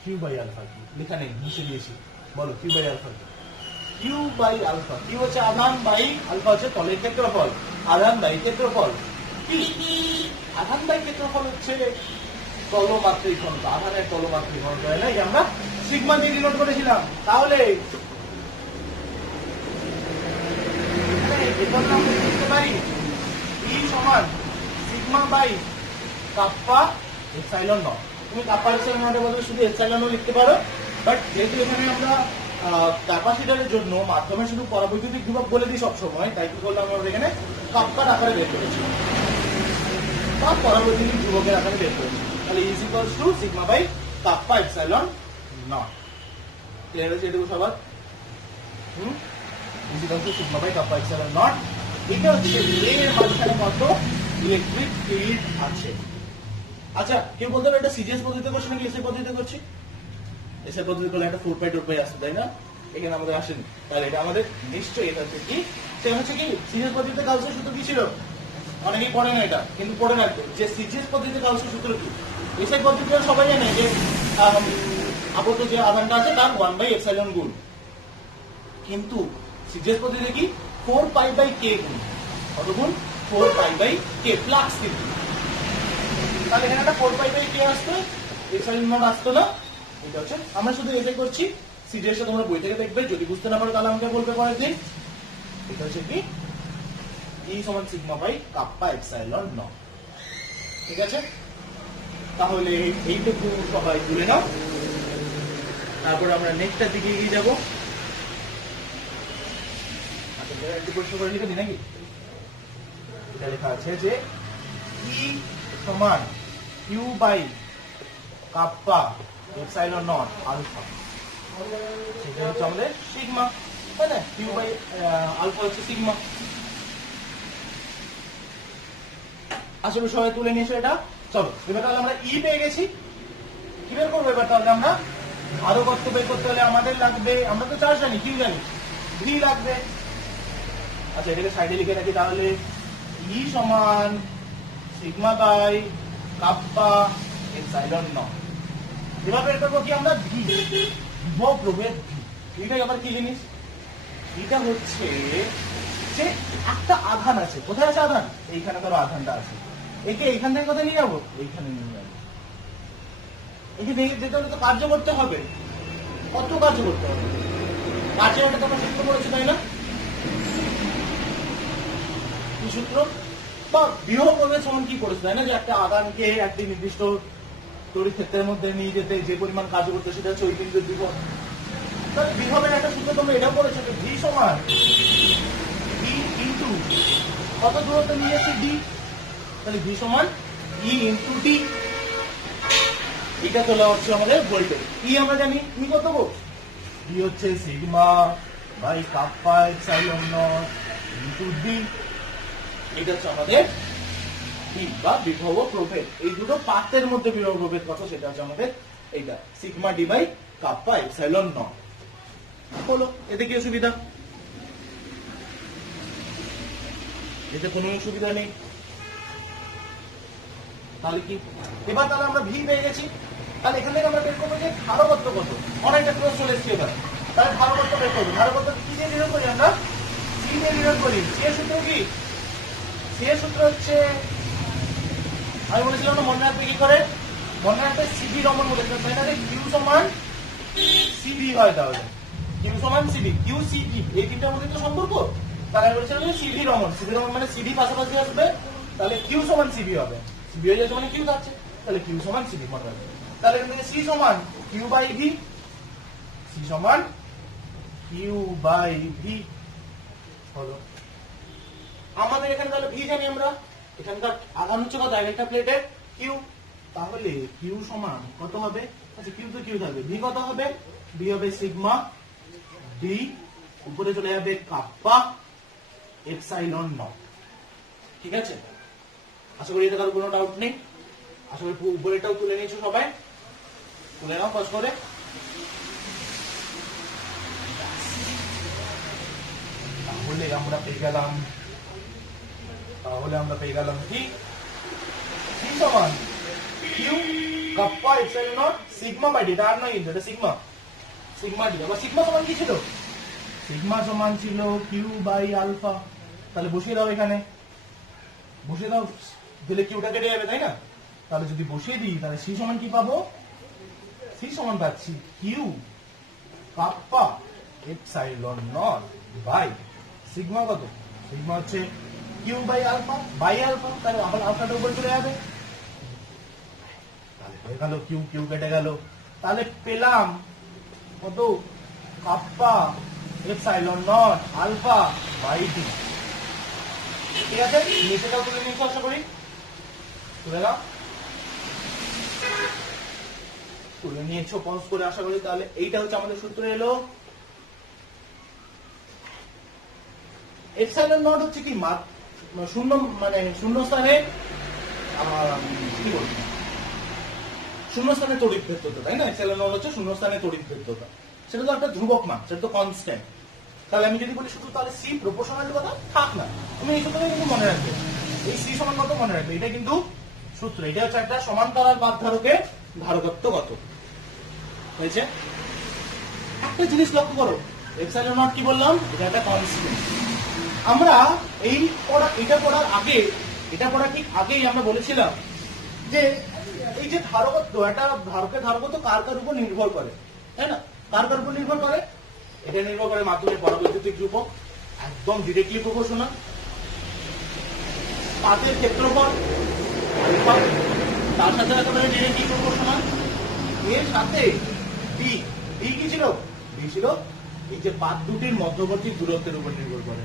কিউ বাই আলফা কি লেখা নেই, মুছে দিয়েছি। বলো কিউ বাই আলফা কি? কিউ বাই আলফা, কিউ হচ্ছে আধান বাই আলফা হচ্ছে তলের ক্ষেত্রফল। আধান বাই ক্ষেত্রফল কি? আধান বাই ক্ষেত্রফল হচ্ছে তলমাত্রিক ঘনত্ব, আধানের তলমাত্রিক ঘনত্ব, তাই না? আমরা সিগমা দিয়ে ডিনোট করেছিলাম। তাহলে এখানে লিখতে পারি E সমান sigma by kappa epsilon naught. তুমি কাপ্পা এপসাইলন নটের বদলে শুধু এপসাইলনও লিখতে পারো, বাট যেহেতু এখানে আমরা ক্যাপাসিটরের জন্য মাধ্যমে শুধু পরাবৈদ্যুতিক ধ্রুবক বলে দিই সবসময়, তাই কি করলাম আমরা এখানে কাপ্পার আকারে বের করেছি বা পরাবৈদ্যুতিক ধ্রুবকের আকারে বের করেছি। তাহলে is equals to sigma by kappa epsilon naught. Clear হয়েছে এটুকু সবার? Is equals to sigma by kappa epsilon not. এটা হচ্ছে এর মাঝখানে কত ইলেকট্রিক ফিল্ড আছে। আচ্ছা, কেউ বলতে পারে এটা সিজিএস পদ্ধতিতে করছি নাকি এসআই পদ্ধতিতে করছি? এসআই পদ্ধতি করলে একটা 4π আসছে, তাই না? এখানে আমাদের আসেনি। তাহলে এটা আমাদের নিশ্চয়ই এটা হচ্ছে কি, সে হচ্ছে কি সিজিএস পদ্ধতিতে কালসের সূত্র কি ছিল? অনেকেই পড়ে না এটা, কিন্তু পড়ে রাখবে যে সিজিএস পদ্ধতিতে কালসের সূত্র কি। এসআই পদ্ধতিতে সবাই জানে যে আবদ্ধ যে আধানটা আছে তার 1/ε গুণ, কিন্তু সিজিএস পদ্ধতিতে কি 4π/k গুণ। কত গুণ? 4π/k প্লাস কিন্তু। তাহলে এখানে একটা 4π/k আসতো, এপসাইলন নট আসতো না। এটা হচ্ছে আমরা শুধু এটাই করছি। সিজিএস তোমরা বই থেকে দেখবে, যদি বুঝতে না পারো তাহলে আমাকে বলবে পরের দিন। এটা হচ্ছে কি E সমান sigma by kappa epsilon naught. ঠিক আছে? তাহলে এইটুকু সবাই তুলে নাও, তারপর আমরা নেক্সটটার দিকে এগিয়ে যাবো। আচ্ছা, একটু পরিষ্কার করে লিখে দিই নাকি? এটা লেখা আছে যে E সমান Q by kappa epsilon naught alpha, সেটা হচ্ছে আমাদের সিগমা, তাই না? কিউ বাই আলফা হচ্ছে সিগমা। আসলে সবাই তুলে নিয়েছো এটা। চলো এবার তাহলে আমরা ই পেয়ে গেছি, কি বের করবো এবার? তাহলে আমরা ধারকত্ব বের করতে হলে আমাদের লাগবে, আমরা তো চার্জ জানি, কিউ জানি, ভি লাগবে। আচ্ছা, এটাকে সাইডে লিখে রাখি। তাহলে ই সমান sigma by kappa epsilon naught. এবার বের করবো কি আমরা? ভি, বিভব প্রভেদ ভি। এটাই আবার কি জিনিস? এটা হচ্ছে যে একটা আধান আছে। কোথায় আছে আধান? এইখানে ধরো আধানটা আছে, একে এইখান থেকে কোথায় নিয়ে যাবো? এইখানে নিয়ে যাবো। একে যেতে হলে তো কার্য করতে হবে। কত কার্য করতে হবে? কার্যের একটা তোমরা সূত্র পড়েছো, তাই না? কি সূত্র? বা বিভব প্রভেদ সমান কি পড়েছো, তাই না? যে একটা আধানকে একটি নির্দিষ্ট তড়িৎ ক্ষেত্রের মধ্যে নিয়ে যেতে যে পরিমাণ কার্য করতে, সেটা হচ্ছে ওই বিন্দুর বিভব। তাহলে বিভবের একটা সূত্র তোমরা এটাও পড়েছো যে ভি সমান ই ইন্টু কত দূরত্ব নিয়ে যাচ্ছে ডি, তাহলে ভি সমান ই ইন্টু ডি। এটা তোলা হচ্ছে আমাদের ভোল্টেজ। ই আমরা জানি, ই কত গো? ডি হচ্ছে sigma by kappa epsilon not into D. এটা হচ্ছে আমাদের ভি বা বিভব প্রভেদ। এই দুটো পাতের মধ্যে বিভব প্রভেদ কত, সেটা হচ্ছে আমাদের এইটা sigma D by kappa epsilon naught. হলো, এতে কি অসুবিধা? এতে কোনো অসুবিধা নেই। তাহলে কি এবার তাহলে আমরা ভি পেয়ে গেছি। তাহলে এখান থেকে আমরা বের করবো যে ধারকত্ব কত। অনেকটা ক্রস চলে এসছে এবার। তাহলে ধারকত্ব বের করবো। ধারকত্ব কি দিয়ে নির্ণয় করি আমরা? সি দিয়ে নির্ণয় করি। সি এর সূত্র কি? সি এর সূত্র হচ্ছে, আমি বলেছিলাম না, মনে রাখবে কি করে? মনে রাখবে সিবি রমন বলেছিলাম, তাই না? কিউ সমান সিবি হয়। তাহলে কিউ সমান সিবি, কিউ সিবি এই তিনটার মধ্যে তো সম্পর্ক। তাহলে আমি বলেছিলাম সিবি রমন। সিবি রমন মানে সিবি পাশাপাশি আসবে, তাহলে কিউ সমান সিবি হবে। সিবি হয়ে যাচ্ছে মানে কিউ থাকছে, তাহলে কিউ সমান সিবি মনে রাখবে। তাহলে এখান থেকে সি সমান কিউ বাই ভি, সি সমান কিউ বাই ভি হলো আমাদের। এখানে তাহলে ভি জানি আমরা, এখানকার আধান হচ্ছে কত? একটা প্লেটের কিউ। তাহলে কিউ সমান কত হবে? আচ্ছা, কিউ তো কিউ থাকবে, ভি কত হবে? ভি হবে সিগমা ডি, উপরে চলে যাবে কাপ্পা এপসাইলন নট। ঠিক আছে? আশা করি এতে কারো কোনো ডাউট নেই। আশা করি উপরেটাও তুলে নিয়েছো সবাই। তুলে নাও ফার্স্ট করে। তাহলে আমরা পেয়ে গেলাম কি? সি সমান Q kappa epsilon naught sigma by D. এটা আর নয় কিন্তু, এটা সিগমা, সিগমা ডি। আবার সিগমা সমান কি ছিল? সিগমা সমান ছিল কিউ বাই আলফা। তাহলে বসিয়ে দাও এখানে, বসিয়ে দাও, দিলে কিউটা কেটে যাবে, তাই না? তাহলে যদি বসিয়ে দিই তাহলে সি সমান কি পাবো? সি সমান পাচ্ছি Q kappa epsilon naught by sigma. কত? সিগমা হচ্ছে কিউ বাই আলফা, তাহলে আবার আলফাটা উপর চলে যাবে, তাহলে হয়ে গেল কিউ, কিউ কেটে গেল, তাহলে পেলাম কত? Kappa epsilon naught alpha by D. ঠিক আছে, নিচেটাও তুলে নিয়েছো আশা করি, তুলে নাও, তুলে নিয়েছো পজ করে আশা করি। তাহলে এইটা হচ্ছে আমাদের সূত্র এলো। এপসাইলন নট হচ্ছে কি শূন্য, মানে শূন্য স্থানে কি বলবো, শূন্য স্থানে তড়িৎ ভেদ্যতা, তাই না? এপসাইলন নট হচ্ছে শূন্য স্থানে তড়িৎ ভেদ্যতা, সেটা তো একটা ধ্রুবক মান, সেটা তো কনস্ট্যান্ট। তাহলে আমি যদি বলি শুধু, তাহলে সি প্রপোর্শনাল কথা থাক না, তুমি এই সূত্রটা কিন্তু মনে রাখবে, এই সি সমান কত মনে রাখবে, এটা কিন্তু সূত্র। এটা হচ্ছে একটা সমান্তরাল পাত ধারকের ধারকত্ব কত হয়েছে। একটা জিনিস লক্ষ্য করো, এপসাইলন নট কি বললাম, এটা একটা কনস্ট্যান্ট। আমরা এটা পড়ার আগে, এটা পড়ার ঠিক আগেই আমরা বলেছিলাম যে এই যে ধারকত্ব, একটা ধারকের ধারকত্ব কার কার উপর নির্ভর করে, তাই না? কার কার উপর নির্ভর করে? এটা নির্ভর করে মাধ্যমের পরাবৈদ্যুতিক ধ্রুবক, একদম ডিরেক্টলি প্রপোর্শনাল। পাতের ক্ষেত্রফল তার সাথে একেবারে ডিরেক্টলি প্রপোর্শনাল। এর সাথে ডি, ডি কি ছিল? ডি ছিল এই যে পাত দুটির মধ্যবর্তী দূরত্বের উপর নির্ভর করে,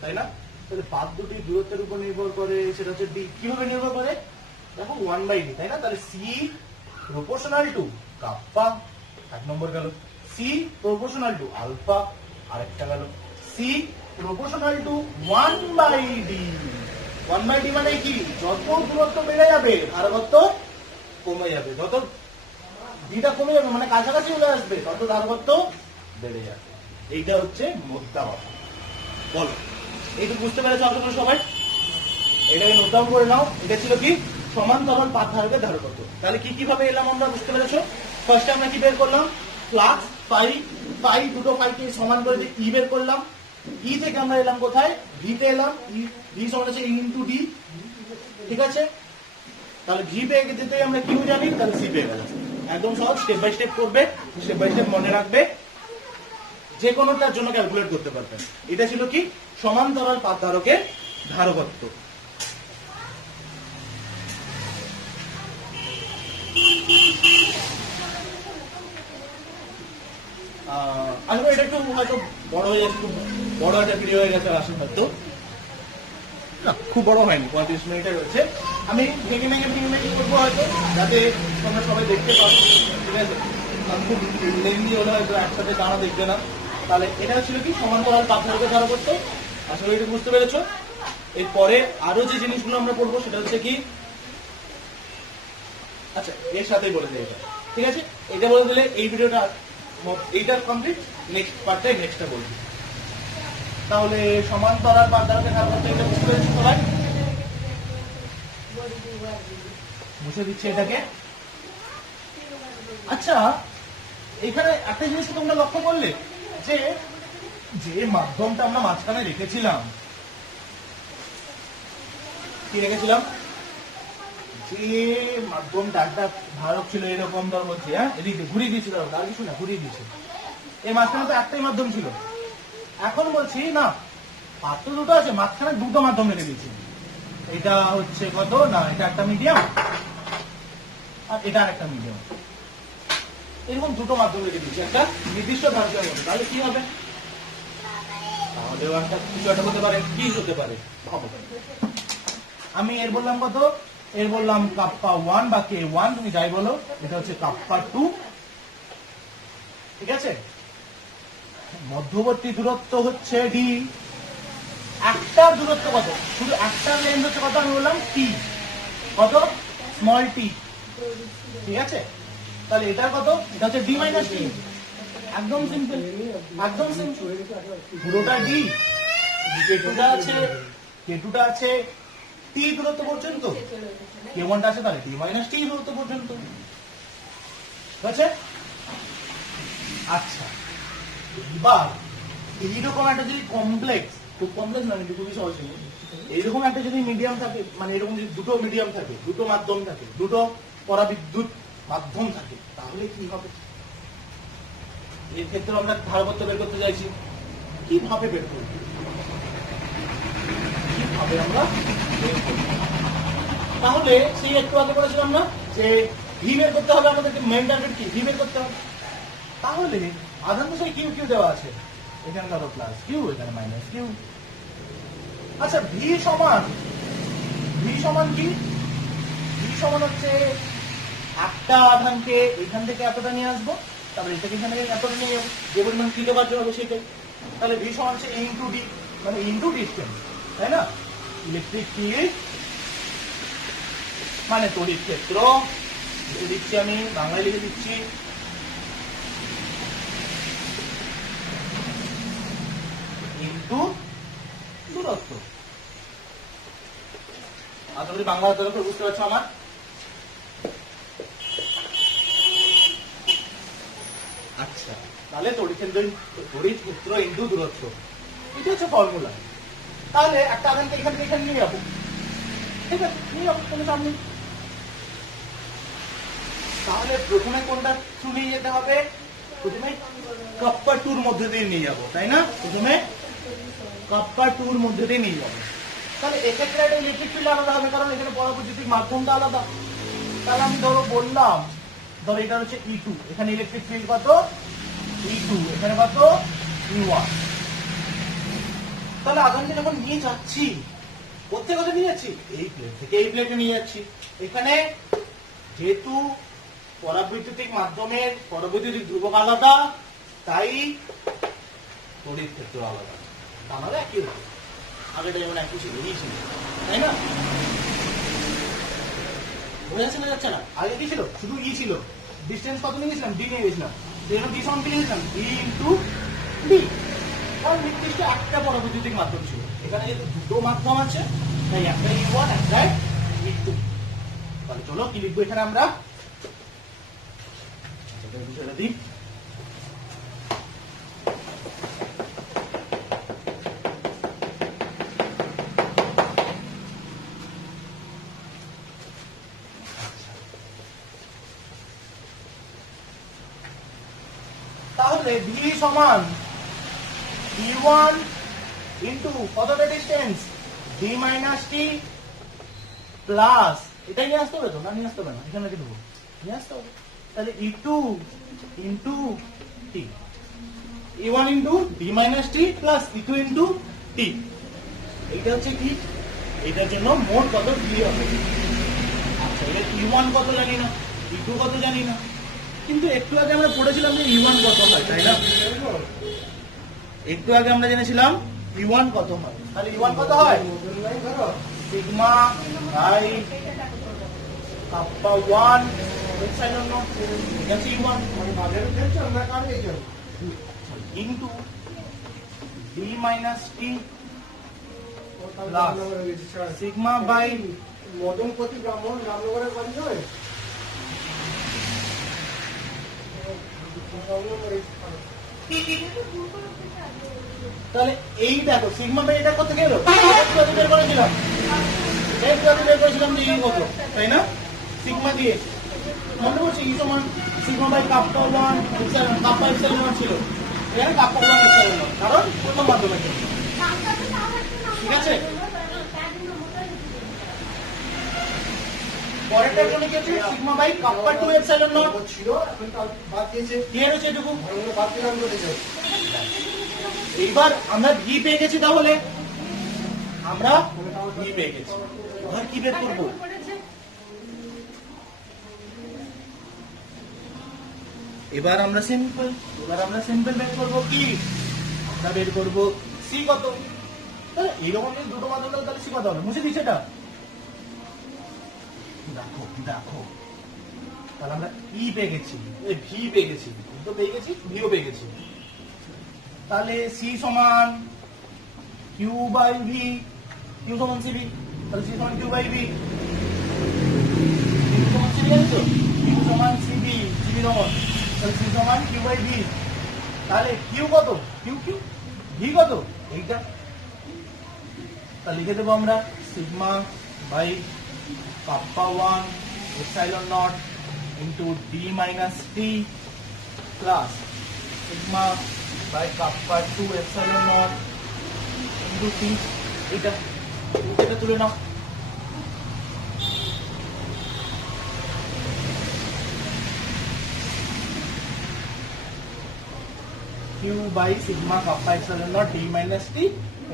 তাই না? তাহলে পাত দুটির দূরত্বের উপর নির্ভর করে, সেটা হচ্ছে ডি। কিভাবে নির্ভর করে? দেখো 1/d, তাই না? তাহলে সি প্রপোর্শনাল টু কাপ্পা, এক নম্বর গেল। সি প্রপোর্শনাল টু আলফা, আরেকটা গেল। C proportional two 1/d। 1/d মানে কি? যত দূরত্ব বেড়ে যাবে ধারকত্ব কমে যাবে, যত ডিটা কমে যাবে মানে কাছাকাছি চলে আসবে, তত ধারকত্ব বেড়ে যাবে। এইটা হচ্ছে মোদ্দা কথা। বলো, এইটুকু বুঝতে পেরেছো আশা করি সবাই? এটাকে নোট ডাউন করে নাও। এটা ছিল কি? সমান্তরাল পাত ধারকের ধারকত্ব। তাহলে কি কিভাবে এলাম আমরা, বুঝতে পেরেছো? ফার্স্টে আমরা কি বের করলাম? ফ্লাক্স ফাই, দুটো ফাইকে সমান করে যে ই বের করলাম। ই থেকে আমরা এলাম কোথায়? ভি তে এলাম। ভি সমান হচ্ছে ই ইনটু ডি, ঠিক আছে? তাহলে ভি পেয়ে যেতে আমরা কিউ জানি, তাহলে সি পেয়ে গেলাম। একদম সহজ, স্টেপ বাই স্টেপ করবে, স্টেপ বাই স্টেপ মনে রাখবে, যে কোনোটার জন্য ক্যালকুলেট করতে পারবেন। এটা ছিল কি? সমান্তরাল পাত ধারকের ধারকত্ব। আসলে এটা একটু হয়তো বড় হয়ে যাচ্ছে, খুব বড় একটা ভিডিও হয়ে গেছে আসলে, হয়তো না খুব বড় হয়নি, 35 মিনিটের রয়েছে। আমি ভেঙে করবো হয়তো, যাতে তোমরা সবাই দেখতে পারো, ঠিক আছে? খুব লেন্দি হলে হয়তো একসাথে দাঁড়া দেখবে না। তাহলে এটা ছিল কি? সমান্তরাল পাত ধারকের ধারকত্ব। আসলে এটা বুঝতে পেরেছো? এরপরে আরো যে জিনিসগুলো আমরা পড়বো সেটা হচ্ছে কি, আচ্ছা এর সাথেই বলে দিই এটা, ঠিক আছে? এটা বলে দিলে এই ভিডিওটা, এইটা কমপ্লিট। নেক্সট পার্টে নেক্সটটা বলবি। তাহলে সমান্তরাল পাত ধারকের ধারকত্ব এটা বুঝতে পেরেছো সবাই? মুছে দিচ্ছি এটাকে। আচ্ছা, এখানে একটা জিনিস তোমরা লক্ষ্য করলে যে যে মাধ্যমটা আমরা মাঝখানে রেখেছিলাম, কি রেখেছিলাম? যে মাধ্যমটা একটা ধারক ছিল এরকম, ধর বলছি, হ্যাঁ এদিকে ঘুরিয়ে দিয়েছিল, আর কিছু না, ঘুরিয়ে দিয়েছিল। এই মাঝখানে তো একটাই মাধ্যম ছিল। এখন বলছি না, পাত্র দুটো আছে, মাঝখানে দুটো মাধ্যম রেখে দিয়েছি। এটা হচ্ছে কত না, এটা একটা মিডিয়াম আর এটা আরেকটা মিডিয়াম, এরকম দুটো মাধ্যম রেখে দিচ্ছি একটা নির্দিষ্ট ধারকের মধ্যে। তাহলে কি হবে? তাহলেও একটা কিছু একটা হতে পারে। কি হতে পারে ভাবো? আমি এর বললাম কত? এর বললাম কাপ্পা 1 বা কে 1, তুমি যাই বলো। এটা হচ্ছে কাপ্পা 2, ঠিক আছে? মধ্যবর্তী দূরত্ব হচ্ছে ডি। একটা দূরত্ব কত? শুধু একটা লেন্থ হচ্ছে কত? আমি বললাম টি, কত? স্মল টি, ঠিক আছে? তাহলে এটার কত? এটা হচ্ছে ডি মাইনাস টি। একদম সিম্পল, একদম সিম্পল। পুরোটা ডি, কে2টা আছে, কে2টা আছে টি দূরত্ব পর্যন্ত, কে1টা আছে তাহলে ডি মাইনাস টি দূরত্ব পর্যন্ত, ঠিক আছে? আচ্ছা, এবার এইরকম একটা যদি কমপ্লেক্স খুব কমপ্লেক্স না, কিন্তু খুবই সহজ। এইরকম একটা যদি মিডিয়াম থাকে, মানে এরকম যদি দুটো মিডিয়াম থাকে, দুটো মাধ্যম থাকে, দুটো পরাবিদ্যুৎ মাধ্যম থাকে, তাহলে কি হবে? এর ক্ষেত্রে আমরা ধারবত্য বের করতে চাইছি। কিভাবে বের করব? কিভাবে আমরা বের করব? তাহলে সেই একটু আগে বলেছিলাম না যে ভি বের করতে হবে, আমাদেরকে মেইন টার্গেট কি? ভি বের করতে হবে। তাহলে আধান তো সেই কিউ কিউ দেওয়া আছে, এখানে ধরো প্লাস কিউ, এখানে মাইনাস কিউ। আচ্ছা, ভি সমান কি? ভি সমান হচ্ছে একটা আধানকে এখান থেকে এতটা নিয়ে আসবো, তারপরে এটাকে এখানে এতটা নিয়ে যাবো, যে পরিমাণ ফিতে কার্য হবে সেটাই। তাহলে ভি সমান হচ্ছে ইনটু ডি, মানে ইনটু ডিস্টেন্স, তাই না? ইলেকট্রিক ফিল্ড মানে তড়িৎ ক্ষেত্র, লিখে দিচ্ছি, আমি বাংলায় লিখে দিচ্ছি, ইনটু দূরত্ব। আশা করি বাংলা তরফে বুঝতে পারছো আমার। আচ্ছা, তাহলে তড়িৎ ক্ষেত্র ইনটু দূরত্ব, এটা হচ্ছে ফর্মুলা। তাহলে একটা আধানকে এখান থেকে এখানে নিয়ে যাবো, ঠিক আছে, নিয়ে যাবো, কোনো চাপ নেই। তাহলে প্রথমে কোনটা থ্রু নিয়ে যেতে হবে? প্রথমে কাপ্পা টুর মধ্যে দিয়ে নিয়ে যাবো, তাই না? প্রথমে কাপ্পা টুর মধ্যে দিয়ে নিয়ে যাবো। তাহলে এক্ষেত্রে একটা ইলেকট্রিক ফিল্ড আলাদা হবে, কারণ এখানে পরাবৈদ্যুতিক মাধ্যমটা আলাদা। তাহলে আমি ধরো বললাম, ধরো এটা হচ্ছে E2, এখানে ইলেকট্রিক ফিল্ড কত? E2, এখানে কত? E1। তাহলে আধানকে যখন নিয়ে যাচ্ছি, কোথা থেকে নিয়ে যাচ্ছি? এই প্লেট থেকে এই প্লেটে নিয়ে যাচ্ছি। এখানে যেহেতু পরাবৈদ্যুতিক মাধ্যমের পরাবৈদ্যুতিক ধ্রুবক আলাদা, তাই তড়িৎ ক্ষেত্র আলাদা। তাহলে একই হবে, আগেটা যেমন একই ছিল, ই ছিল, তাই না? বোঝা যাচ্ছে না? যাচ্ছে না? আগে কি ছিল? শুধু ই ছিল, ডিস্টেন্স কত নিয়ে গেছিলাম? ডি নিয়ে গেছিলাম। ডি সমান কি নিয়েছিলাম? D into D. কারণ নির্দিষ্ট একটা পরাবৈদ্যুতিক মাধ্যম ছিল, এখানে যেহেতু দুটো মাধ্যম আছে, তাই একটা E1, একটা E2। তাহলে চলো কি লিখবো এখানে আমরা? বিষয়টা দিই। তাহলে ভি সমান E1 ইন্টু কতটা distance? D minus T plus, এটাই নিয়ে আসতে হবে তো? না নিয়ে আসতে হবে না, এখানে রেখে দেবো, নিয়ে আসতে হবে। তাহলে E2 into T, E1 into D minus T plus E2 into T. এইটা হচ্ছে কি? এটার জন্য মোট কত ভি হবে। আচ্ছা, এটা E1 কত জানি না, E2 কত জানি না, কিন্তু একটু আগে আমরা পড়েছিলাম যে E1 কত হয়, তাই না? একটু আগে আমরা জেনেছিলাম E1 কত হয়। তাহলে E1 কত হয়? Sigma by kappa 1 epsilon not, এটা হচ্ছে E1 into D minus T plus sigma by মদনপতি ব্রাহ্মণ রামনগরের বাড়ি হয়। তাহলে এই দেখো সিগমা বাই এটা কত গেল? বের করেছিলাম, বের করেছিলাম যে এই কত, তাই না? সিগমা দিয়ে মনে করছি ই সমান sigma by kappa 1 epsilon, kappa epsilon 1 ছিল, এখানে কাপ্পা 1 এপসাইলন 1, কারণ প্রথম মাধ্যমে। ঠিক আছে, পরেরটার জন্য কি আছে? সিগমা বাই কাপ্পা 2 এপসাইলন 0 ছিল, এখন বাদ দিয়েছে, কি হচ্ছে এটুকু? বাদ দিলাম বলেছে। এইবার আমরা ভি পেয়ে গেছি, তাহলে আমরা ভি পেয়ে গেছি। এবার কি বের করবো? এবার আমরা সিম্পল বের করবো। কি আমরা বের করবো? সি কত? তাহলে এইরকম যদি দুটো মাধ্যম থাকে, তাহলে সি কত হবে? মুছে দিচ্ছে এটা, দেখো দেখো। তাহলে আমরা ই পেয়ে গেছি, ভি পেয়ে গেছি, তো পেয়ে গেছি, ভিও পেয়ে গেছি। তাহলে সি সমান কিউ বাই ভি, কিউ সমান সিবি, তাহলে সি সমান কিউ বাই ভি, কিউ সমান সিবি, জানতো? কিউ সমান সিবি, সিবি সমান, তাহলে সি সমান কিউ বাই ভি। তাহলে কিউ কত? কিউ কিউ, ভি কত? এইটা তা লিখে দেবো আমরা sigma by kappa 1 epsilon not into D minus T plus sigma by kappa 2 epsilon not into T. এটা তুলে নাও। Q by sigma kappa epsilon naught d minus t,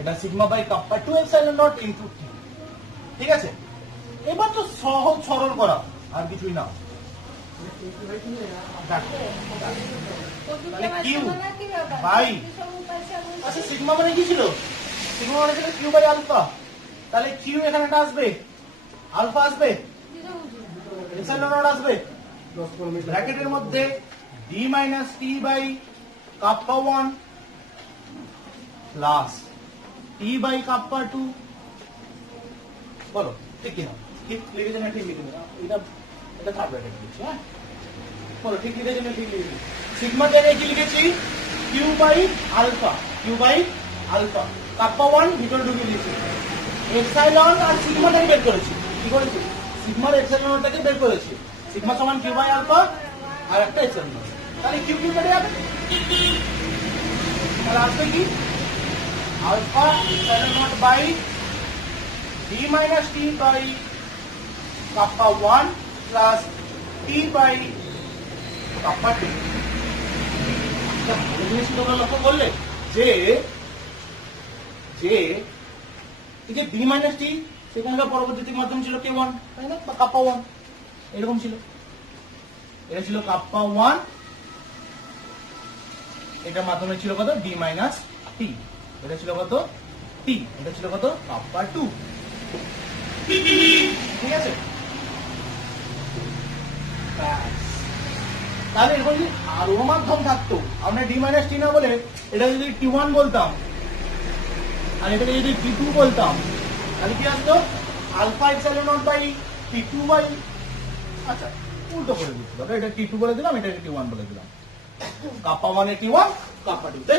এটা sigma by kappa 2 epsilon naught into t। ঠিক আছে, এবার তো সহজ সরল করা, আর কিছুই না। তাহলে Q by, আচ্ছা সিগমা মানে কি ছিল? সিগমা মানে ছিল Q by আলফা। তাহলে Q এখানে একটা আসবে, আলফা আসবে, epsilon naught আসবে, ব্র্যাকেটের মধ্যে d minus t by kappa 1 plus t by kappa 2। বলো ঠিক কি না? ঠিক লিখেছেন না? ঠিক লিখেছেন না? এটা থার্ড ব্র্যাকেট লিখছি। হ্যাঁ বলো ঠিক লিখেছেন না? ঠিক লিখেছেন। সিগমা জায়গায় কি লিখেছি? q by alpha, q by alpha, kappa 1 ভিতরে ঢুকিয়ে দিয়েছি, এপসাইলন আর সিগমাটাকে বের করেছি। কি করেছি? সিগমার এপসাইলনটাকে বের করেছি। সিগমা সমান q by আলফা আর একটা এপসাইলন। তাহলে q কেটে যাবে, তাহলে আসবে কি? Alpha epsilon naught by d minus t by kappa 1 plus t by kappa 2। জিনিস তোমরা লক্ষ্য করলে যে এই যে d minus t সেখানকার পরবর্তী মাধ্যম ছিল k1, তাই না? বা kappa 1 এরকম ছিল। এটা ছিল kappa 1, এটার মাধ্যমে ছিল কত? d minus t। এটা ছিল কত? t। এটা ছিল কত? kappa 2। ঠিক আছে, তাহলে এরকম যদি আরো মাধ্যম থাকতো, আমরা d minus t না বলে এটা যদি t1 বলতাম আর এটাকে যদি t2 বলতাম, তাহলে কি আসতো? Alpha epsilon naught by t2 by, আচ্ছা উল্টো করে দিতে হবে, এটা t2 বলে দিলাম, এটাকে t1 বলে দিলাম। kappa 1 এ t1, kappa 2 তে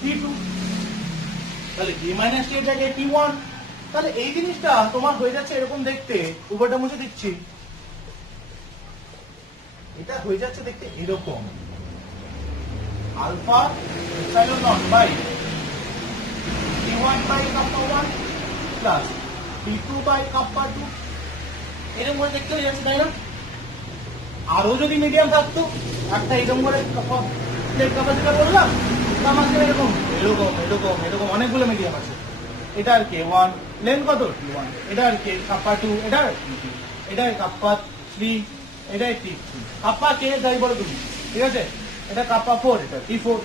t2। তাহলে d minus t এর জায়গায় t1। তাহলে এই জিনিসটা তোমার হয়ে যাচ্ছে এরকম দেখতে, উপরটা মুছে দিচ্ছি, এটা হয়ে যাচ্ছে দেখতে এরকম, alpha epsilon naught by t1 by kappa 1 plus t2 by kappa 2, এরকম করে দেখতে হয়ে যাচ্ছে, তাই না? আরো যদি মিডিয়াম থাকতো, একটা এরকম করে প্লেট ক্যাপাসিটর বললাম, তার মাঝখানে এরকম এরকম এরকম এরকম অনেকগুলো মিডিয়াম আছে। এটা আর k1, লেন্থ কত? t1, এটা আর kappa 2, এটা এটা kappa 3, এটা t3, kappa k যাই বলো তুমি, ঠিক আছে? এটা kappa 4, এটা t4,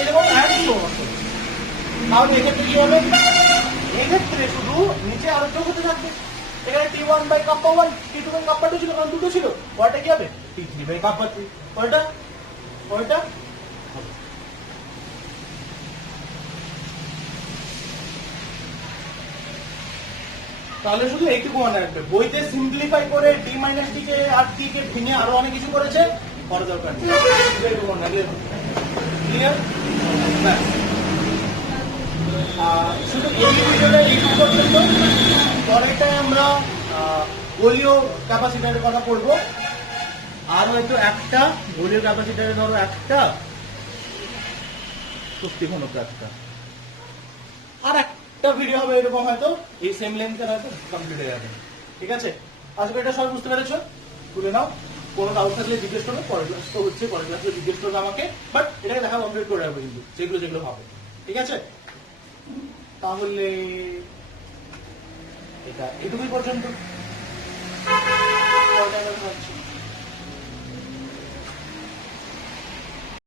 এরকম অ্যাড করো। তাহলে এক্ষেত্রে কি হবে? এক্ষেত্রে শুধু নিচে আরো যোগ হতে থাকবে। এখানে t1 by kappa 1, t2 by kappa 2 ছিল, কারণ দুটো ছিল, পরেরটা কি হবে? t3 বাই kappa 3, পরেরটা তাহলে শুধু এইটুকু মনে রাখবে, বইতে সিম্পলিফাই করে d মাইনাস t কে আর t কে ভেঙে আরো অনেক কিছু করেছে, পরে দরকার নেই, এইটুকু মনে রাখলে ক্লিয়ার। শুধু এই ভিডিওটা রিভিউ পর্যন্ত, পরেরটায় আমরা গোলীয় ক্যাপাসিটরের কথা পড়বো, আর হয়তো একটা গোলীয় ক্যাপাসিটরে ধরো একটা শক্তি ঘনত্ব একটা, আর একটা ভিডিও হবে এরকম, হয়তো এই সেম লেন্থের হয়তো কমপ্লিট হয়ে যাবে। ঠিক আছে, আজকে এটা সবাই বুঝতে পেরেছো? তুলে নাও, কোনো ডাউট থাকলে জিজ্ঞেস করবে, পরের ক্লাস তো হচ্ছে, পরের ক্লাসে জিজ্ঞেস করবে আমাকে, বাট এটাকে দেখা কমপ্লিট করে যাবে কিন্তু, যেগুলো হবে। ঠিক আছে, তাহলে এটা এটুকুই পর্যন্ত।